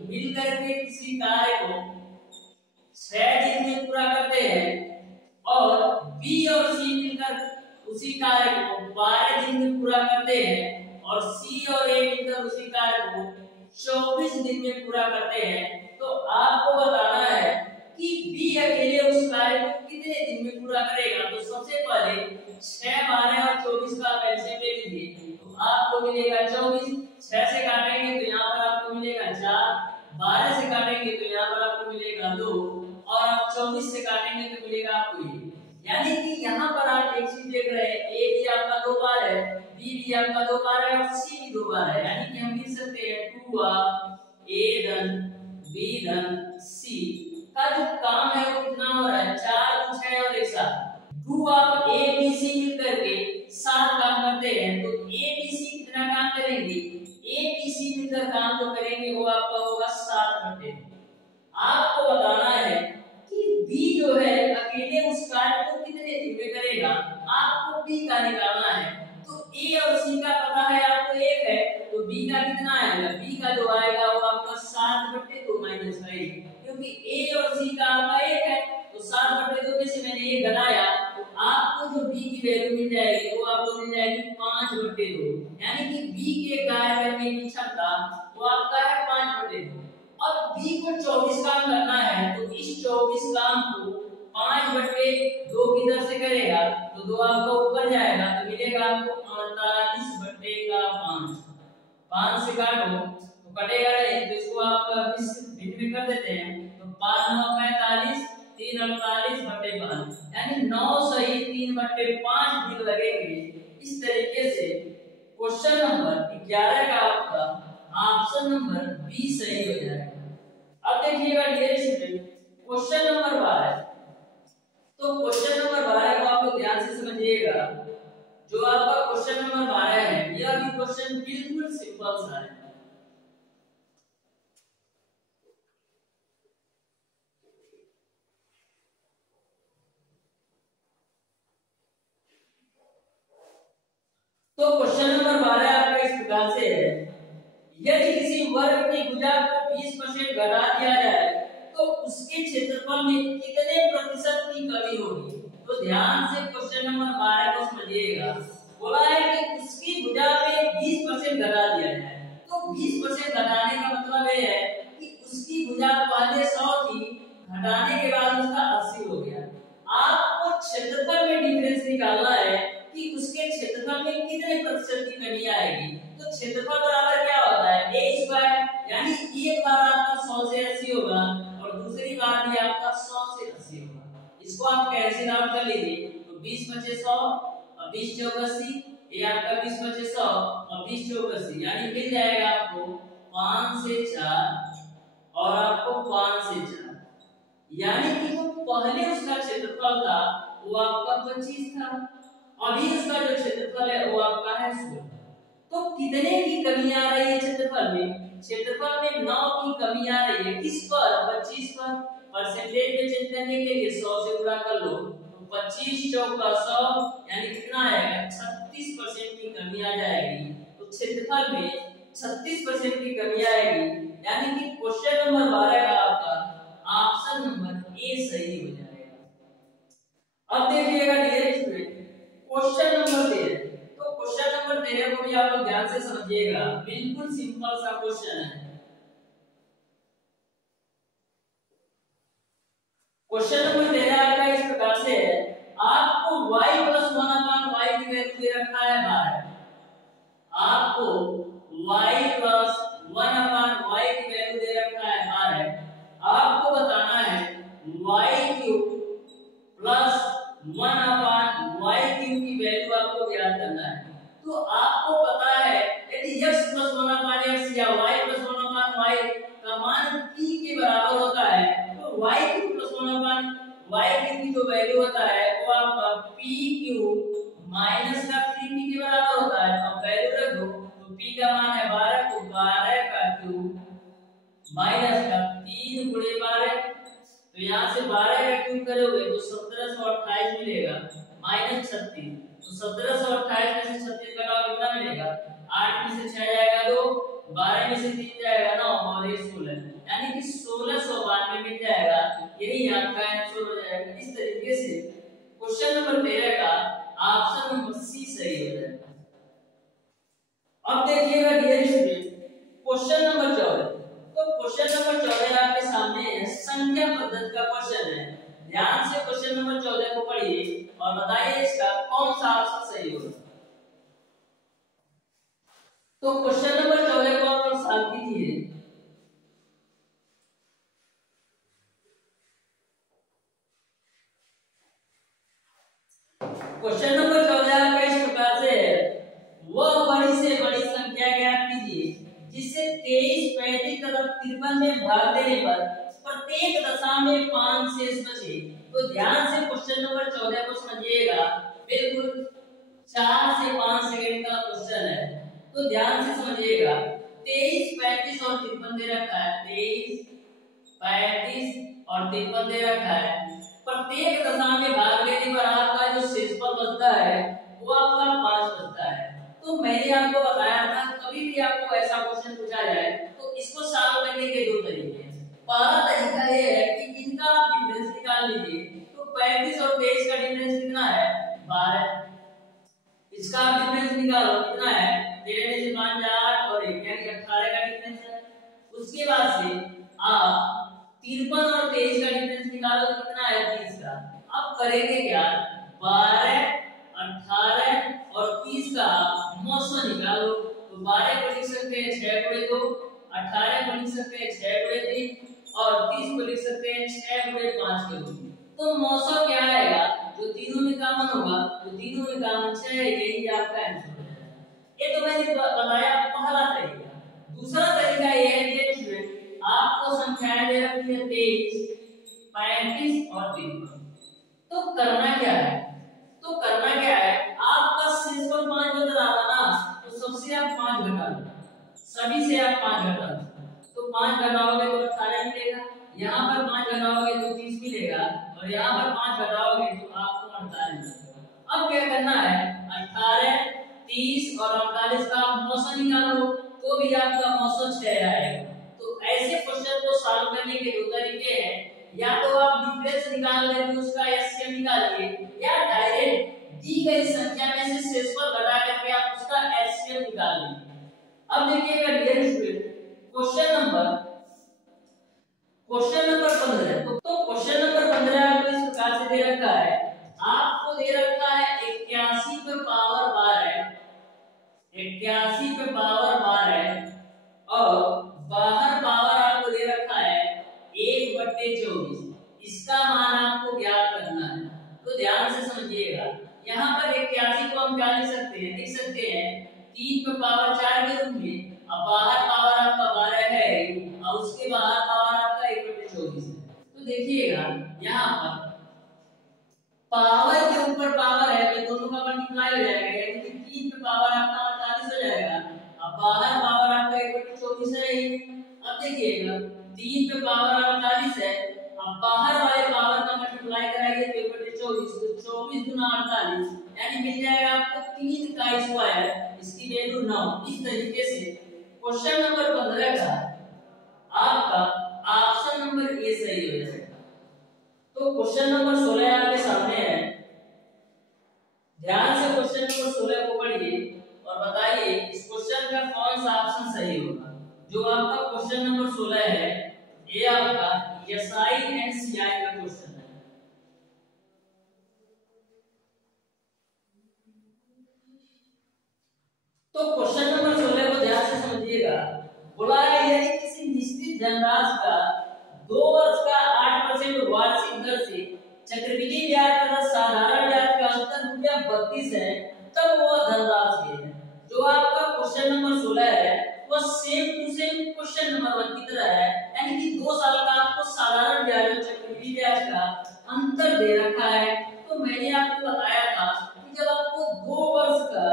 मिलकर के किसी कार्य को 6 दिन में पूरा करते हैं और b और c मिलकर उसी कार्य को 12 दिन में पूरा करते हैं और सी और ए मिलकर उसी कार्य को 24 दिन में पूरा करते हैं। तो आपको बताना है कि बी अकेले उस कार्य को कितने दिन में पूरा करेगा। तो सबसे पहले 6, 12 और 24 का एलसीएम ले लीजिए। तो आपको मिलेगा 24, 6 से काटेंगे तो यहाँ पर आपको मिलेगा 4, 12 से काटेंगे तो यहाँ पर आपको मिलेगा 2 और आप 24 से काटेंगे तो मिलेगा आपको ये। यानी कि यहाँ पर आप एक चीज देख रहे हैं, ए भी आपका 2 बार है, बी भी आपका 2 बार है और सी भी 2 बार है। यानी कि हम लिख सकते हैं 2 ए धन बी धन सी का जो काम है वो कितना हो रहा है, 4, 6 और 1 7। 2 आप ए बी सी मिलकर के 7 काम करते हैं, तो ए बी सी कितना काम करेंगे, ए बी सी मिलकर काम जो करेंगे वो आपका होगा 7 घंटे। आपको बताना है बी जो है अकेले उस कार्य को कितने दिन में करेगा, आपको बी का निकालना है। तो ए और सी का पता है आपको 1 है, तो बी का कितना आएगा, बी का जो आएगा वो आपका 7/2 माइनस 5, क्योंकि ए और सी का आपका 1 है तो 7/2 में से मैंने ये घटाया तो आपको जो बी की वैल्यू मिल जाएगी वो आपको मिल जाएगी 5/2। यानी कि बी के कार्य करने की क्षमता वो आपका है 5/2। और b को 24 काम करना है तो इस 24 काम को 5/2 किधर से करेगा, तो 2 आपका ऊपर जाएगा तो मिलेगा आपको 48/5। 5 से काटो तो कटेगा नहीं, तो इसको आप इस भिन्न में कर देते हैं तो 5 9 45, 3 48/5, यानी 9 सही 3/5 दिन लगेंगे। इस तरीके से क्वेश्चन नंबर 11 का आपका ऑप्शन नंबर बी सही हो जाएगा। अब देखिएगा डियर स्टूडेंट, क्वेश्चन नंबर 12। तो क्वेश्चन नंबर 12 को आप लोग ध्यान से समझिएगा। जो आपका क्वेश्चन नंबर 12 है, यह भी क्वेश्चन बिल्कुल सिंपल सा है। तो क्वेश्चन नंबर 12 आपका इस प्रकार से है, यदि किसी वर्ग की भुजा को 20% घटा दिया जाए तो उसके क्षेत्रफल में कितने प्रतिशत की कमी होगी। तो ध्यान से क्वेश्चन नंबर 12 को समझिएगा। बोला है कि उसकी भुजा में 20% घटा दिया जाए, तो 20% घटाने का मतलब ये है कि उसकी भुजा पहले 100 थी, घटाने के बाद उसका 80 हो गया। आपको क्षेत्रफल में डिफरेंस निकालना है कि उसके क्षेत्रफल में कितने प्रतिशत की कमी आएगी। तो क्षेत्रफल बराबर क्या होता है, a स्क्वायर, यानी एक बार आपका 100 से 80 होगा और दूसरी बार भी आपका 100 से 80 होगा। इसको आप कैंसिल आउट कर लीजिए तो 20 बचे 100 और 20 चौक 80, ये आपका 20 बचे 100 और 20 चौक 80, यानी मिल जाएगा आपको 5 से 4 और आपको 5 से 4, यानी कि जो पहले उसका क्षेत्रफल था वो आपका 25 था, अभी उसका जो क्षेत्रफल है वो आपका है 16। तो कितने की कमी आ रही है क्षेत्रफल में, क्षेत्रफल में 9 की कमी आ रही है। किस पर, 25 पर। परसेंटेज में चेंज करने के लिए 100 से गुणा कर लो तो 25 चौका 100, यानी कितना आएगा, 36% की कमी आ जाएगी। तो क्षेत्रफल में 36% की कमी आएगी, यानी कि क्वेश्चन नंबर 12 का आपका ऑप्शन नंबर ए सही हो जाएगा। अब देखिएगा डियर स्टूडेंट, क्वेश्चन नंबर 13। तो क्वेश्चन नंबर 13 को भी आप लोग ध्यान से समझिए। समझिएगा, बिल्कुल सिंपल सा क्वेश्चन है। क्वेश्चन नंबर दे रहा है आपका इस प्रकार से है, आपको y + 1/y की वैल्यू दे रखा है बाहर, आपको y + 1/y की वैल्यू दे रखा है बाहर, आपको बताना है y³ + 1/y³ की वैल्यू आपको ज्ञात करना है। तो आपको पता है यदि x + 1/x या y + 1/y का मान p के बराबर होता है तो y³ + 1/y³ की जो वैल्यू होता है वो आपका p³ - का 3p के बराबर होता है। अब वैल्यू रख दो तो p का मान है 12, तो 12 का क्यूब माइनस का 3 × 12, तो यहाँ से 12 का क्यूब करोगे तो 1728 मिलेगा -36, तो 1728 में से 36 घटाओ कितना मिलेगा, 8 में से 6 जाएगा 2, 12 में से 3 जाएगा 9 और ये 16, यानी कि 1692 मिल जाएगा। यही आपका आंसर हो जाएगा। इस तरीके से क्वेश्चन नंबर 13 का ऑप्शन नंबर सी सही हो जाएगा। अब देखिएगा डियर स्टूडेंट क्वेश्चन नंबर 14, तो क्वेश्चन नंबर 14 आपके सामने है, संख्या पद्धति का क्वेश्चन है। ध्यान से क्वेश्चन नंबर 14 को पढ़िए और बताइए इसका कौन सा ऑप्शन सही होगा। तो क्वेश्चन नंबर 14 को आप सॉल्व कीजिए। क्वेश्चन नंबर 14 आपका इस प्रकार से है, वह बड़ी से बड़ी संख्या ज्ञात कीजिए जिससे 23, 35 तथा 53 में भाग देने पर प्रत्येक दशा में 5 शेष बचे। तो ध्यान से क्वेश्चन नंबर 14 को समझिएगा, बिल्कुल 4 से 5 सेकंड का क्वेश्चन है, तो ध्यान से समझिएगा। 23, 35 और 53 दे रखा है, 23, 35 और 53 दे रखा है। प्रत्येक दशा में भाग लेने पर आपका जो शेषफल बचता है वो आपका 5 बचता है। तो मैंने आपको बताया था कभी भी आपको ऐसा क्वेश्चन पूछा जाए तो इसको सॉल्व करने के दो तरीके हैं। पहला तरीका ये है कि इनका आप डिफरेंस निकाल लीजिए, तो 35 और 23 का डिफरेंस कितना है, 12, इसका आप डिफरेंस निकालो कितना है, 13 में से 5 8 और 1 यानी 18 का डिफरेंस है। उसके बाद से आप 53 और 23 का डिफरेंस निकालो तो कितना है, 30 का। अब करेंगे क्या, 12, 18 और 30 का मौसा निकालो, तो 12 को लिख सकते हैं 6 × 2, 18 को लिख सकते हैं 6 × 3 और 30 को लिख सकते हैं 6 × 5 के रूप में। तो मौसा क्या आएगा, जो तीनों में कॉमन होगा, तो तीनों में कॉमन 6, यही आपका आंसर हो जाएगा। ये तो मैंने बताया पहला तरीका। दूसरा तरीका ये है कि स्टूडेंट आपको संख्याएं दे रखी है 23, 35 और 53, तो करना क्या है, आपका शेषफल 5 बच रहा था ना, तो सबसे आप 5 घटा लो, सभी से आप 5 घटा लो, तो 5 घटाओगे तो 18 मिलेगा, यहाँ पर 5 घटाओगे तो 30 मिलेगा और यहाँ पर 5 घटाओगे तो आपको 48 मिलेगा। अब क्या करना है, 18, 30 और 48 का आप मौसा निकालो तो भी आपका मौसा 6 आएगा। तो ऐसे क्वेश्चन को सॉल्व करने के दो तरीके हैं, या तो आप डिफरेंस निकाल लेंगे उसका एचसीएफ निकालिए, या डायरेक्ट दी गई संख्या में से शेषफल घटा करके आप उसका एचसीएफ निकाल लीजिए। अब देखिएगा डियर स्टूडेंट क्वेश्चन नंबर 15, तो क्वेश्चन नंबर 15 आपको इस प्रकार से दे रखा है, आपको दे रखा है 81 पे पावर 12, 81 पे पावर 12 और बाहर पावर आपको दे रखा है 1/24, इसका मान आपको ज्ञात करना है। तो ध्यान से समझिएगा, यहाँ पर 81 को हम क्या लिख सकते हैं, 3 पे पावर 4 के रूप में, अब बाहर पावर आपका 12 है और उसके बाहर पावर आपका 1/24 है। तो देखिएगा यहाँ पर पावर के ऊपर पावर है तो दोनों का मल्टीप्लाई हो जाएगा, यानी कि 3 पे पावर आपका 48 हो जाएगा, अब बाहर पावर आपका 1/24 है ही। अब देखिएगा 3 पे पावर 48 है, अब बाहर वाले पावर का मल्टीप्लाई कराइए तो 1/24, तो 24 × 48 यानी मिल जाएगा आपको 3 का स्क्वायर, इसकी वैल्यू 9। इस तरीके से क्वेश्चन नंबर 15 का आपका ऑप्शन नंबर ए सही हो जाएगा। तो क्वेश्चन नंबर 16 आपके सामने है, ध्यान से क्वेश्चन नंबर 16 को पढ़िए और बताइए इस क्वेश्चन का नंबर 16 है, ये आपका एसआई एंड सीआई का क्वेश्चन है। तो क्वेश्चन नंबर 16 को ध्यान से समझिएगा। बोला है यदि किसी निश्चित धनराशि का 2 वर्ष का 8% वार्षिक दर से चक्रवृद्धि ब्याज तथा साधारण ब्याज का अंतर ₹32 है, तब वह धनराशि है। जो आपका क्वेश्चन नंबर 16 है वो same to same question number 1 की तरह है, यानी कि 2 साल का आपको साधारण ब्याज और चक्रवृद्धि ब्याज का अंतर दे रखा है। तो मैंने आपको बताया था कि जब आपको 2 वर्ष का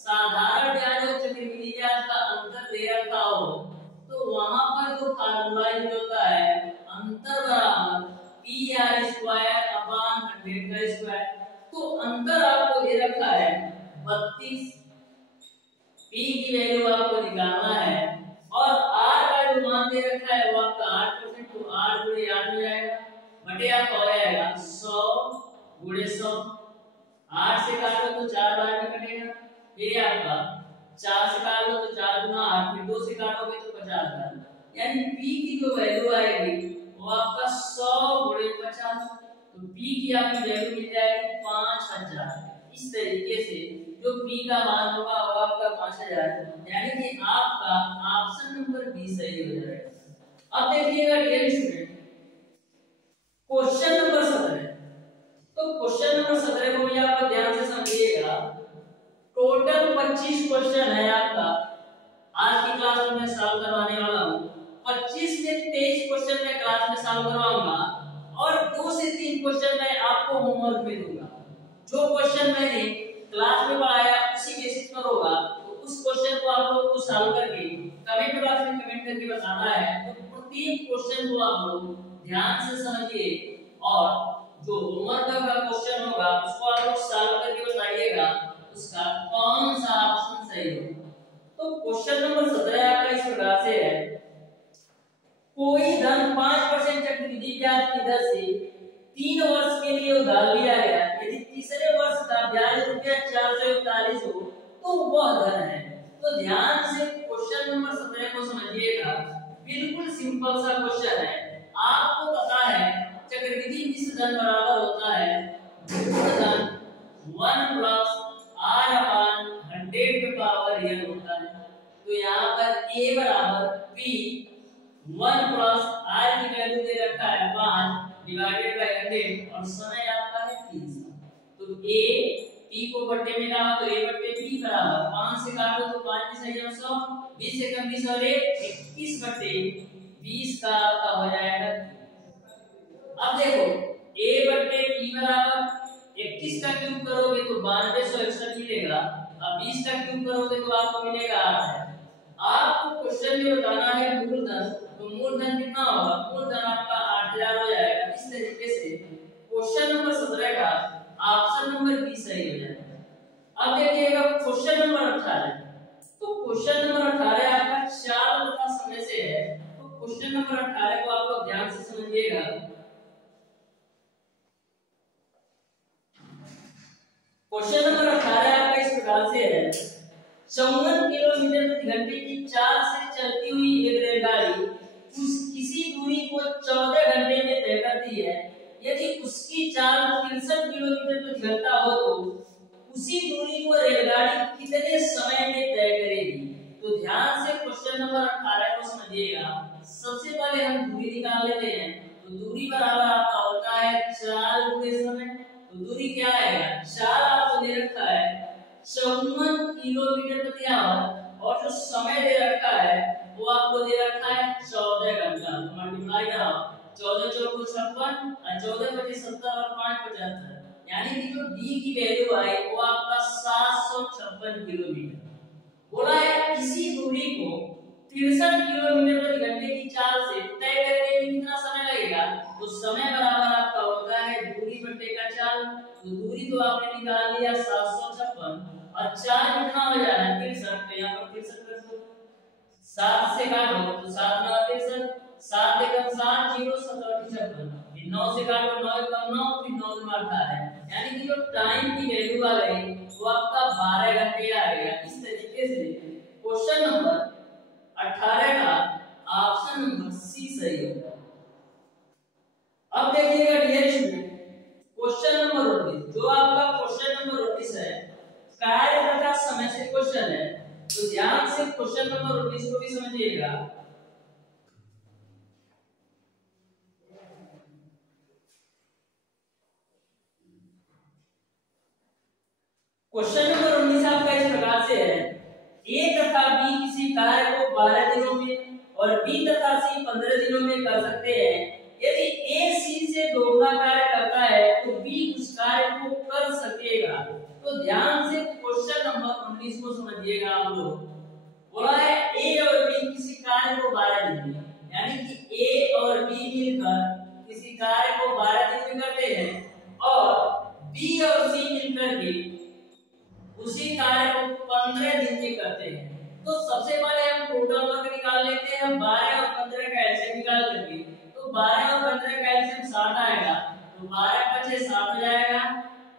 साधारण ब्याज और चक्रवृद्धि ब्याज का अंतर दे रखा हो तो वहां पर जो फार्मूला यूज होता है अंतर बराबर PR² / 100 का स्क्वायर। तो अंतर आपको दे रखा है 32, P की वैल्यू आपको निकालना है और R का जो मान दे रखा है वो आपका 8%, तो 8 × 8 हो जाएगा, बटे आपका हो जाएगा 100 × 100। 8 से काटो तो 4 बार में कटेगा, फिर आपका 4 से काट लो तो 4 × 8, फिर 2 से काटोगे तो 50 बार, यानी P की जो वैल्यू आएगी वो आपका 100 × 50, तो P की आपकी वैल्यू मिल जाएगी 5000। इस तरीके से जो P का मान होगा वो आपका 5000, यानी कि आपका ऑप्शन नंबर बी सही हो जाएगा। अब देखिएगा डियर स्टूडेंट क्वेश्चन नंबर 17। तो क्वेश्चन नंबर 17 को भी आप ध्यान से समझिएगा। टोटल 25 क्वेश्चन है आपका, आज की क्लास में मैं सॉल्व करवाने वाला हूं। 25 में 23 क्वेश्चन मैं क्लास में सॉल्व करवाऊंगा और 2 से 3 क्वेश्चन मैं आपको होमवर्क में दूंगा। जो क्वेश्चन मैंने क्लास में पढ़ाया उसी बेसिस पर होगा, तो उस क्वेश्चन को आप लोग को सॉल्व करके कमेंट बॉक्स में कमेंट करके बताना है। तो प्रत्येक क्वेश्चन को आप लोग ध्यान से समझिए और जो होमवर्क का क्वेश्चन होगा उसको आप लोग सॉल्व करके बताइएगा उसका कौन सा ऑप्शन सही है। तो क्वेश्चन नंबर 17 आपका इस प्रकार से है, कोई धन 5% चक्रवृद्धि ब्याज की दर से 3 वर्ष के लिए उधार लिया गया, यदि तीसरे वर्ष का ब्याज ₹441 हो तो वह धन है। तो ध्यान से क्वेश्चन नंबर 17 को समझिएगा, बिल्कुल सिंपल सा क्वेश्चन है। आपको पता है चक्रवृद्धि मिश्र धन बराबर होता है धन 1 + R/100 होता है। तो यहाँ पर A बराबर P 1 + R की वैल्यू दे रखा है 5 डिवाइडेड बाय 100 और समय आपका है 300। तो A P को बट्टे में लाओ तो A बट्टे P बराबर 5 से काटो तो 5 से 100, 20 से कम 20 और 21 बट्टे 20 का आपका हो जाएगा। अब देखो A बट्टे P बराबर 21 का क्यूब करोगे तो 9261 मिलेगा, अब 20 का क्यूब करोगे तो आपको मिलेगा 8। आपको क्वेश्चन में बताना है मूलधन, तो मूलधन कितना होगा? मूलधन आपका 8000 हो जाएगा। इस तरीके से क्वेश्चन नंबर 17 का ऑप्शन नंबर बी सही हो जाएगा। अब देखिएगा क्वेश्चन नंबर 18। तो क्वेश्चन नंबर 18 आपका 4 तथा समय से है। तो क्वेश्चन नंबर 18 को आप लोग ध्यान से समझिएगा। क्वेश्चन नंबर 18 आपका इस प्रकार से है, 54 किलोमीटर प्रति घंटे की 4 से चलती हुई एक रेलगाड़ी किसी दूरी को 14 घंटे में तय करती है। यदि उसकी चाल 63 किलोमीटर प्रति घंटा हो तो उसी दूरी को रेलगाड़ी कितने समय में तय करेगी? तो ध्यान से क्वेश्चन नंबर 18 को समझिएगा। सबसे पहले हम दूरी निकाल लेते हैं। तो दूरी बराबर आपका होता है 4 × समय। तो दूरी क्या आएगा? 4 आपको दे रखा है 54 किलोमीटर प्रति आवर और जो समय दे रखा है वो आपको दे रखा है 14 घंटा। तो मल्टीप्लाई कराओ, 14 × 4 = 56 और 14 × 70 और 5 = 75, यानी कि जो डी की वैल्यू आई वो आपका 756 किलोमीटर। बोला है इसी दूरी को 63 किलोमीटर प्रति घंटे की चाल से तय करने में कितना समय लगेगा? तो समय बराबर आपका होता है दूरी बटे का चाल। तो दूरी तो आपने निकाल लिया 756 और 4 कितना हो जा रहा है 63, तो यहाँ पर 63 कर दो। 7 से काटो तो 7 × 9 = 63, 7 × 7 0 7 × 56, फिर 9 से काटो 9 × 9 फिर 9 × 18, यानी कि जो टाइम की वैल्यू आ गई वो आपका 12 घंटे आ गया। इस तरीके से क्वेश्चन नंबर 18 का ऑप्शन नंबर सी सही होगा। अब देखिएगा डियर स्टूडेंट, क्वेश्चन नंबर 19, जो आपका क्वेश्चन नंबर 19 है, कार्य तथा समय से क्वेश्चन है, तो ध्यान से क्वेश्चन नंबर 19 को भी समझिएगा। क्वेश्चन नंबर 19 आपका इस प्रकार से है, ए तथा बी किसी कार्य को 12 दिनों में और बी तथा सी 15 दिनों में कर सकते हैं। यदि ए सी से दोगुना कार्य करता है तो बी उस कार्य को कर सकेगा। तो ध्यान से क्वेश्चन नंबर 19 को समझिएगा आप लोग। बोला है ए और बी किसी कार्य को 12 दिन में, यानी कि ए और बी मिलकर किसी कार्य को 12 दिन में करते हैं और बी और सी मिलकर के उसी कार्य को 15 दिन में करते हैं। तो सबसे पहले हम टोटल वर्क निकाल लेते हैं। 12 और 15 का एलसीएम निकाल करके, तो 12 और 15 का एलसीएम 60 आएगा, तो 12 5 60 हो जाएगा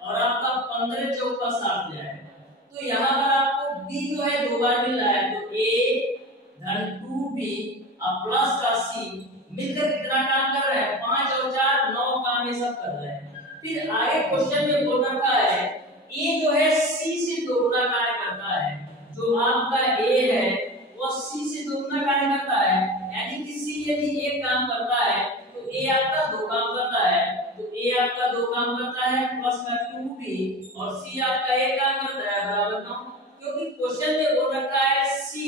और आपका 15 चौका 60 हो जाएगा। तो यहाँ पर आपको बी जो है दो बार मिल रहा है, तो ए धन 2b और प्लस का सी मिलकर कितना काम कर रहा है, 5 और 4 9 काम ये सब कर रहा है। फिर आगे क्वेश्चन में बोल रखा है ए जो है सी से दोगुना कार्य करता है। जो आपका ए है वो सी से दोगुना कार्य करता है, यानी कि सी यदि एक काम करता है तो ए आपका दो काम करता है, तो ए आपका दो काम करता है प्लस का 2b और सी आपका एक काम करता है बराबर 9। क्योंकि क्वेश्चन में बोल रखा है सी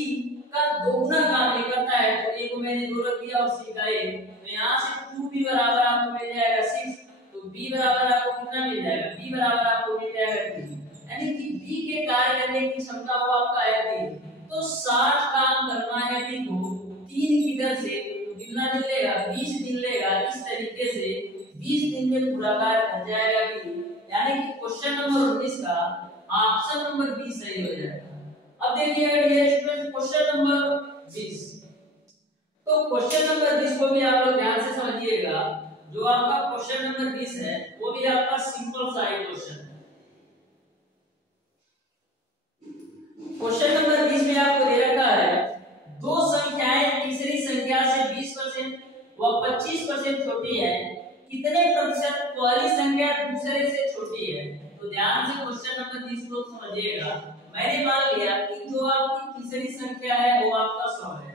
का दोगुना काम नहीं करता है, तो ए को मैंने 2 रख दिया और सी का 1, तो यहां से 2b बराबर आपको मिल जाएगा 6, तो b बराबर आपको कितना मिल जाएगा, b बराबर आपको मिल जाएगा 3, यानी कि b के कार्य करने की क्षमता वो आपका है 3। तो 60 काम करना है b को 3 की दर से, तो कितना दिन लेगा, 20 दिन लेगा। इस तरीके से 20 दिन में पूरा कार्य कर जाएगा b, यानी कि क्वेश्चन नंबर 19 का ऑप्शन नंबर बी सही हो जाएगा। अब देखिएगा डियर स्टूडेंट क्वेश्चन नंबर 20, तो क्वेश्चन नंबर 20 को भी आप लोग ध्यान से समझिएगा। जो आपका क्वेश्चन नंबर 20 है वो भी आपका सिंपल सा ही क्वेश्चन है। क्वेश्चन नंबर 20 में आपको दे रखा है दो संख्याएं तीसरी संख्या से 20% व 25% छोटी है, कितने प्रतिशत पहली संख्या दूसरे से छोटी है। तो ध्यान से क्वेश्चन नंबर 20 को समझिएगा। मैंने मान लिया कि जो आपकी तीसरी संख्या है वो आपका 100 है।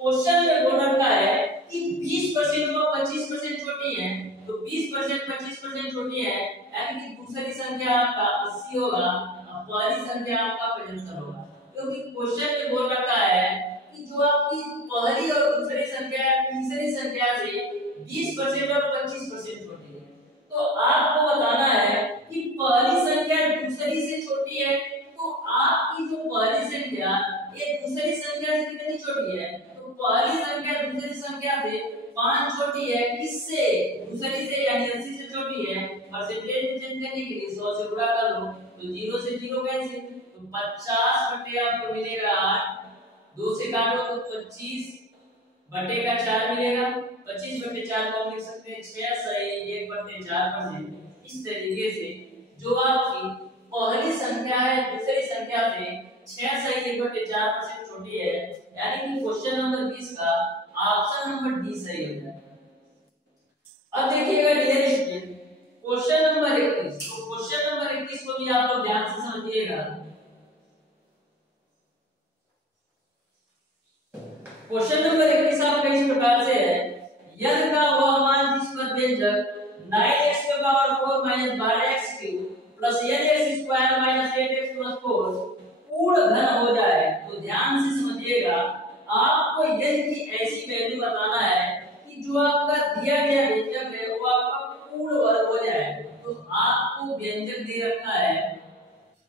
क्वेश्चन में बोल रखा है कि 20% व 25% छोटी है, तो 20% 25% छोटी है, यानी कि दूसरी संख्या आपका 80 होगा और पहली संख्या आपका 75 होगा। क्योंकि क्वेश्चन में बोल रखा है कि जो आपकी पहली और दूसरी संख्या तीसरी संख्या से 20% और 25% छोटी है, तो आपको बताना है कि पहली संख्या दूसरी से छोटी है, तो आपकी जो पहली संख्या ये दूसरी संख्या से कितनी छोटी है, तो पहली संख्या दूसरी संख्या से 5 छोटी है। किससे, दूसरी से, यानी 80 से छोटी है। परसेंटेज चेंज करने के लिए 100 से गुणा कर लो, तो 0 से 0 कैंसिल, तो 50 बटे आपको मिलेगा 8, 2 से काटो तो 25 बटे का 4 मिलेगा, 25 बटे 4 को हम लिख सकते हैं 6 सही 1 बटे 4%। इस तरीके से जो आपकी पहली संख्या है दूसरी संख्या से 6 सही 1 बटे 4% छोटी है, यानी कि क्वेश्चन नंबर 20 का ऑप्शन नंबर डी सही हो जाएगा। अब देखिएगा डियर स्टूडेंट क्वेश्चन नंबर 21, तो क्वेश्चन नंबर 21 को भी आप लोग ध्यान से समझिएगा। क्वेश्चन नंबर 21 आपका इस प्रकार से है, यदि का वह मान जिस पर व्यंजक 9x की power 4 12x cube plus nx square minus 8x plus 4 पूर्ण घन हो जाए, तो ध्यान से समझिएगा। आपको यदि ऐसी वैल्यू बताना है कि जो आपका दिया गया व्यंजक है वो आपका पूर्ण वर्ग हो जाए, तो आपको व्यंजक दे रखा है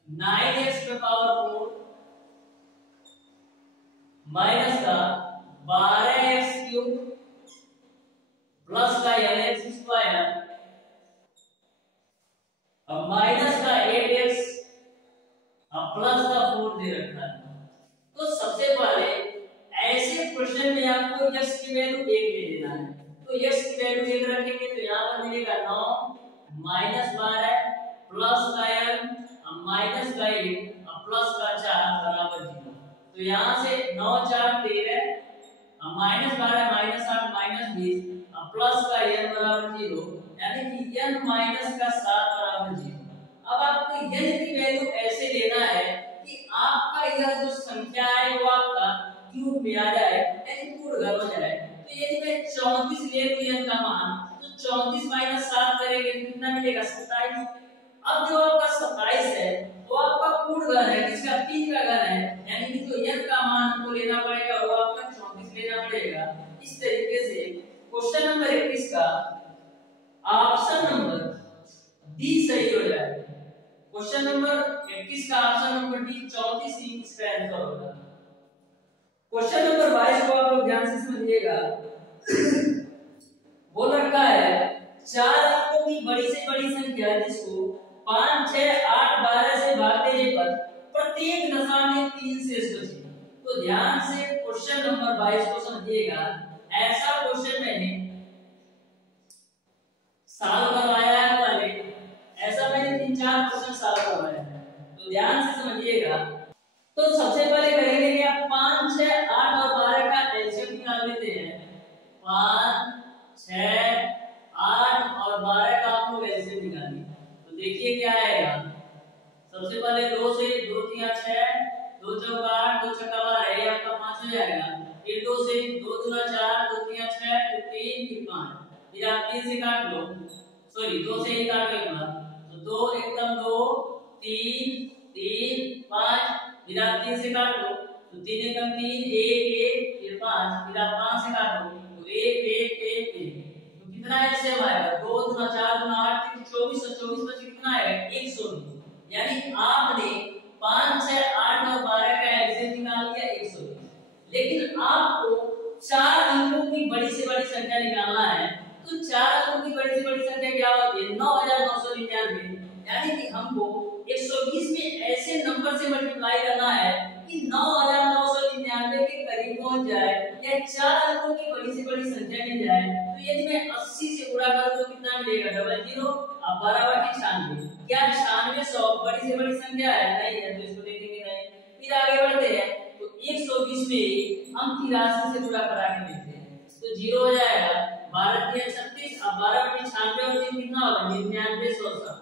9x की पावर 4 माइनस का 12x क्यूब प्लस का nx स्क्वायर और माइनस का 8x और प्लस का 4 दे रखा है। तो सबसे पहले ऐसे प्रश्न में आपको x की वैल्यू 1 ले लेना है, तो x की वैल्यू 1 रखेंगे तो यहाँ पर मिलेगा 9 माइनस 12 प्लस का n और माइनस का 8 और प्लस का 4 बराबर 0। तो यहाँ से 9 4 13 -12 -8 -20 प्लस का n बराबर 0, यानी कि n माइनस का 7 बराबर 0। अब आपको n की वैल्यू ऐसे लेना है कि आपका यह जो संख्या है वो आपका क्यूब में आ जाए, यानी पूर्ण घन हो जाए। तो यदि मैं 34 ले लूं n का मान, तो 34 माइनस 7 करेंगे तो कितना मिलेगा? 27। अब जो आपका 27 है वो आपका पूर्ण घन है, जिसका 3 का घन है, यानी कि जो n का मान हमको लेना पड़ेगा वो आपका 34 लेना पड़ेगा। इस तरीके से क्वेश्चन नंबर 21 का ऑप्शन नंबर डी सही हो जाएगा। क्वेश्चन नंबर 21 का ऑप्शन नंबर डी 34 ही इसका आंसर होगा। क्वेश्चन नंबर 22 को आप लोग ध्यान से समझिएगा। बोल रखा है 4 अंकों की बड़ी से बड़ी संख्या जिसको 5, 6, 8, 12 से भाग देने पर प्रत्येक दशा में 3 शेष बचे। तो ध्यान से क्वेश्चन नंबर 22 को समझिएगा। ऐसा क्वेश्चन मैंने साल करवाया है पहले, ऐसा मैंने 3-4 क्वेश्चन साल करवाया है, तो ध्यान से समझिएगा। तो सबसे पहले करेंगे कि आप 5, 6, 8 और 12 का एलसीएम निकाल लेते हैं। 5, 6, 8 और 12 का आप लोग एलसीएम निकालिए, तो देखिए क्या आएगा। सबसे पहले 2 से 2 3 6, 2 चौका 8, 2 छक्का 12, ये आपका 5 हो जाएगा। फिर 2 से 2 दूना 4, 2 3 6, फिर 3 फिर 5, फिर आप 3 से काट लो, सॉरी 2 से ही काट लेना, तो 2 एकदम 2 3 3 5, फिर आप 3 से काट लो, तो 3 एकदम 3 1 1 फिर 5, फिर आप 5 से काट लो, तो 1 1 1 1, तो कितना ऐसे आएगा? 2 दूना 4 दूना 8 3 24, और 24 बचे कितना आएगा? 120। यानी आपने 5, 6, 8 और 12 का एलसीएम निकाल लिया 120। लेकिन आपको 4 अंकों की बड़ी से बड़ी संख्या निकालना है, तो 4 अंकों की बड़ी से बड़ी संख्या क्या होती है? 9999, यानी कि हमको 120 में ऐसे नंबर से मल्टीप्लाई करना है कि 9999 के करीब पहुंच जाए, या 4 अंकों की बड़ी से बड़ी संख्या मिल जाए। तो यदि मैं 80 से गुणा करूं तो कितना मिलेगा? 00 अब 12/96। क्या 96 100 बड़ी से बड़ी संख्या है? नहीं है, तो इसको देखेंगे नहीं। फिर आगे बढ़ते हैं, तो 120 में हम 83 से गुणा करा के देखते हैं, तो 0 हो जाएगा। 12 3 36, अब 12/96 और 3 कितना होगा? 99 100।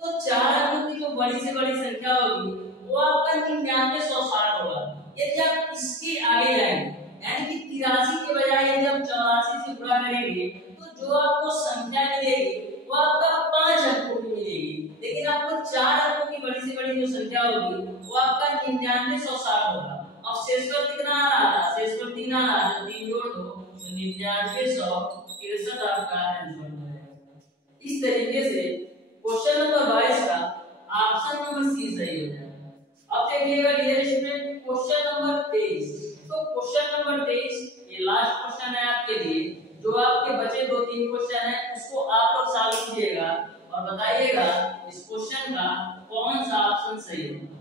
तो 4 अंकों की जो बड़ी से बड़ी संख्या होगी वो आपका 99 160 होगा। यदि आप इसके आगे जाएंगे, यानी कि 83 के बजाय यदि हम 84 से गुणा करेंगे, तो जो आपको संख्या मिलेगी वो आपका 5 अंकों की मिलेगी। लेकिन आपको 4 अंकों की बड़ी से बड़ी जो संख्या होगी वो आपका 99 160 होगा। अब शेषफल कितना आ रहा था? शेषफल 3 आ रहा था, 3 जोड़ दो तो 99 163 आपका आंसर हो जाएगा। इस तरीके से क्वेश्चन नंबर 22 का ऑप्शन नंबर सी सही हो जाएगा। अब देखिएगा डियर स्टूडेंट क्वेश्चन नंबर 23। तो क्वेश्चन नंबर 23 ये लास्ट क्वेश्चन है आपके लिए। जो आपके बचे 2-3 क्वेश्चन है उसको आप लोग सॉल्व कीजिएगा और बताइएगा इस क्वेश्चन का कौन सा ऑप्शन सही होगा।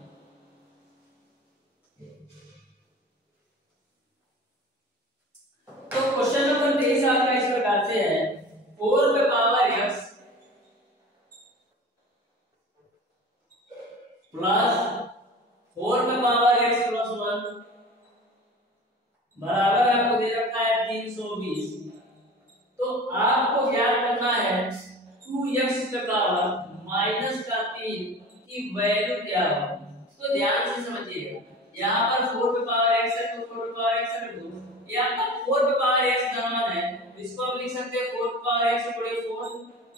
तो क्वेश्चन नंबर 23 आपका इस प्रकार से है, 4 पे पावर x प्लस 4 पे पावर x प्लस 1 बराबर आपको दे रखा है 320। तो आपको ज्ञात करना है 2x पे पावर माइनस का 3 की वैल्यू क्या है। तो ध्यान से समझिएगा, यहाँ पर 4 पे पावर x है तो 4 पे पावर x रख दो, ये आपका 4 पे पावर x धनवान है, इसको आप लिख सकते हैं 4 पे पावर x गुणे 4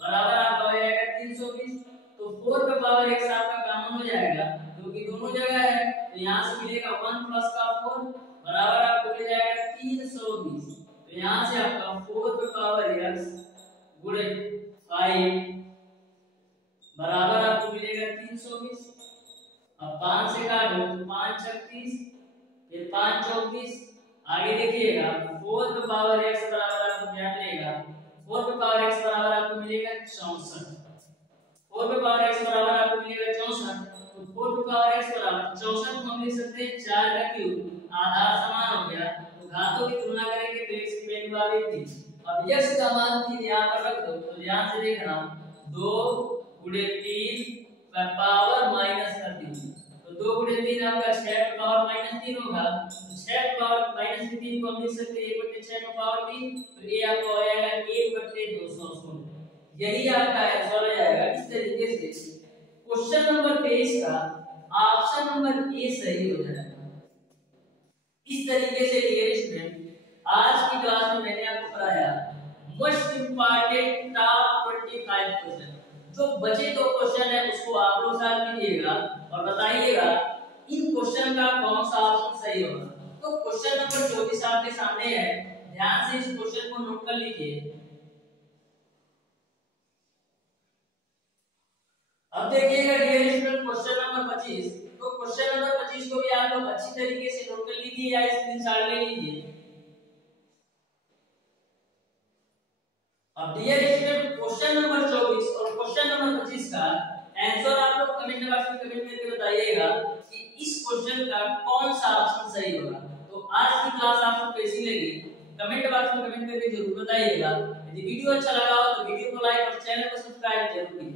बराबर आपका हो जाएगा 320। तो 4 पे पावर x आपका कॉमन हो जाएगा क्योंकि दोनों जगह है, तो यहाँ से मिलेगा 1 प्लस का 4 बराबर आपको मिल जाएगा 320। तो यहाँ से आपका 4 पे पावर x गुणे 5 बराबर आपको मिलेगा 320। अब 5 से काटो तो 5 36 फिर 5 34, आगे देखिएगा 4 पे पावर x बराबर आपको क्या मिलेगा? 4 पे पावर x बराबर आपको मिलेगा 64। 4 पे पावर x बराबर आपको मिलेगा 64। तो 4 पे पावर x बराबर 64 को हम लिख सकते हैं 4 का क्यूब, आधार समान हो गया, तो घातों की तुलना करेंगे तो x की वैल्यू आ गई 3। अब x का मान 3 यहां पर रख दो, तो ध्यान से देखना 2 गुणे 3 का पावर माइनस का 3, तो 2 गुणे 3 आपका 6 का पावर -3 होगा। तो 6 का पावर -3 को हम लिख सकते हैं 1/6 का पावर 3, तो ये आपका हो जाएगा 1/216। यही आपका आंसर हो जाएगा। इस तरीके से क्वेश्चन नंबर 23 का ऑप्शन नंबर ए सही हो जाएगा। इस तरीके से डियर स्टूडेंट आज की क्लास में मैंने आपको पढ़ाया मोस्ट इंपॉर्टेंट टॉप 25 क्वेश्चन। जो बचे 2 क्वेश्चन है उसको आप लोग साथ कीजिएगा और बताइएगा इन क्वेश्चन का कौन सा ऑप्शन सही होगा। तो क्वेश्चन नंबर 24 आपके सामने है, ध्यान से इस क्वेश्चन को नोट कर लीजिए। अब देखिएगा डियर स्टूडेंट क्वेश्चन नंबर 25। तो क्वेश्चन नंबर 25 को भी आप लोग अच्छी तरीके से नोट कर लीजिए या स्क्रीनशॉट ले लीजिए। अब डियर स्टूडेंट क्वेश्चन नंबर 24 और क्वेश्चन नंबर 25 का आंसर आप लोग कमेंट बॉक्स में कमेंट करके बताइएगा कि इस क्वेश्चन का कौन सा ऑप्शन सही होगा। तो आज की क्लास आपको कैसी लगी कमेंट बॉक्स में कमेंट करके जरूर बताइएगा। यदि वीडियो अच्छा लगा हो तो वीडियो को लाइक और चैनल को सब्सक्राइब जरूर कीजिए।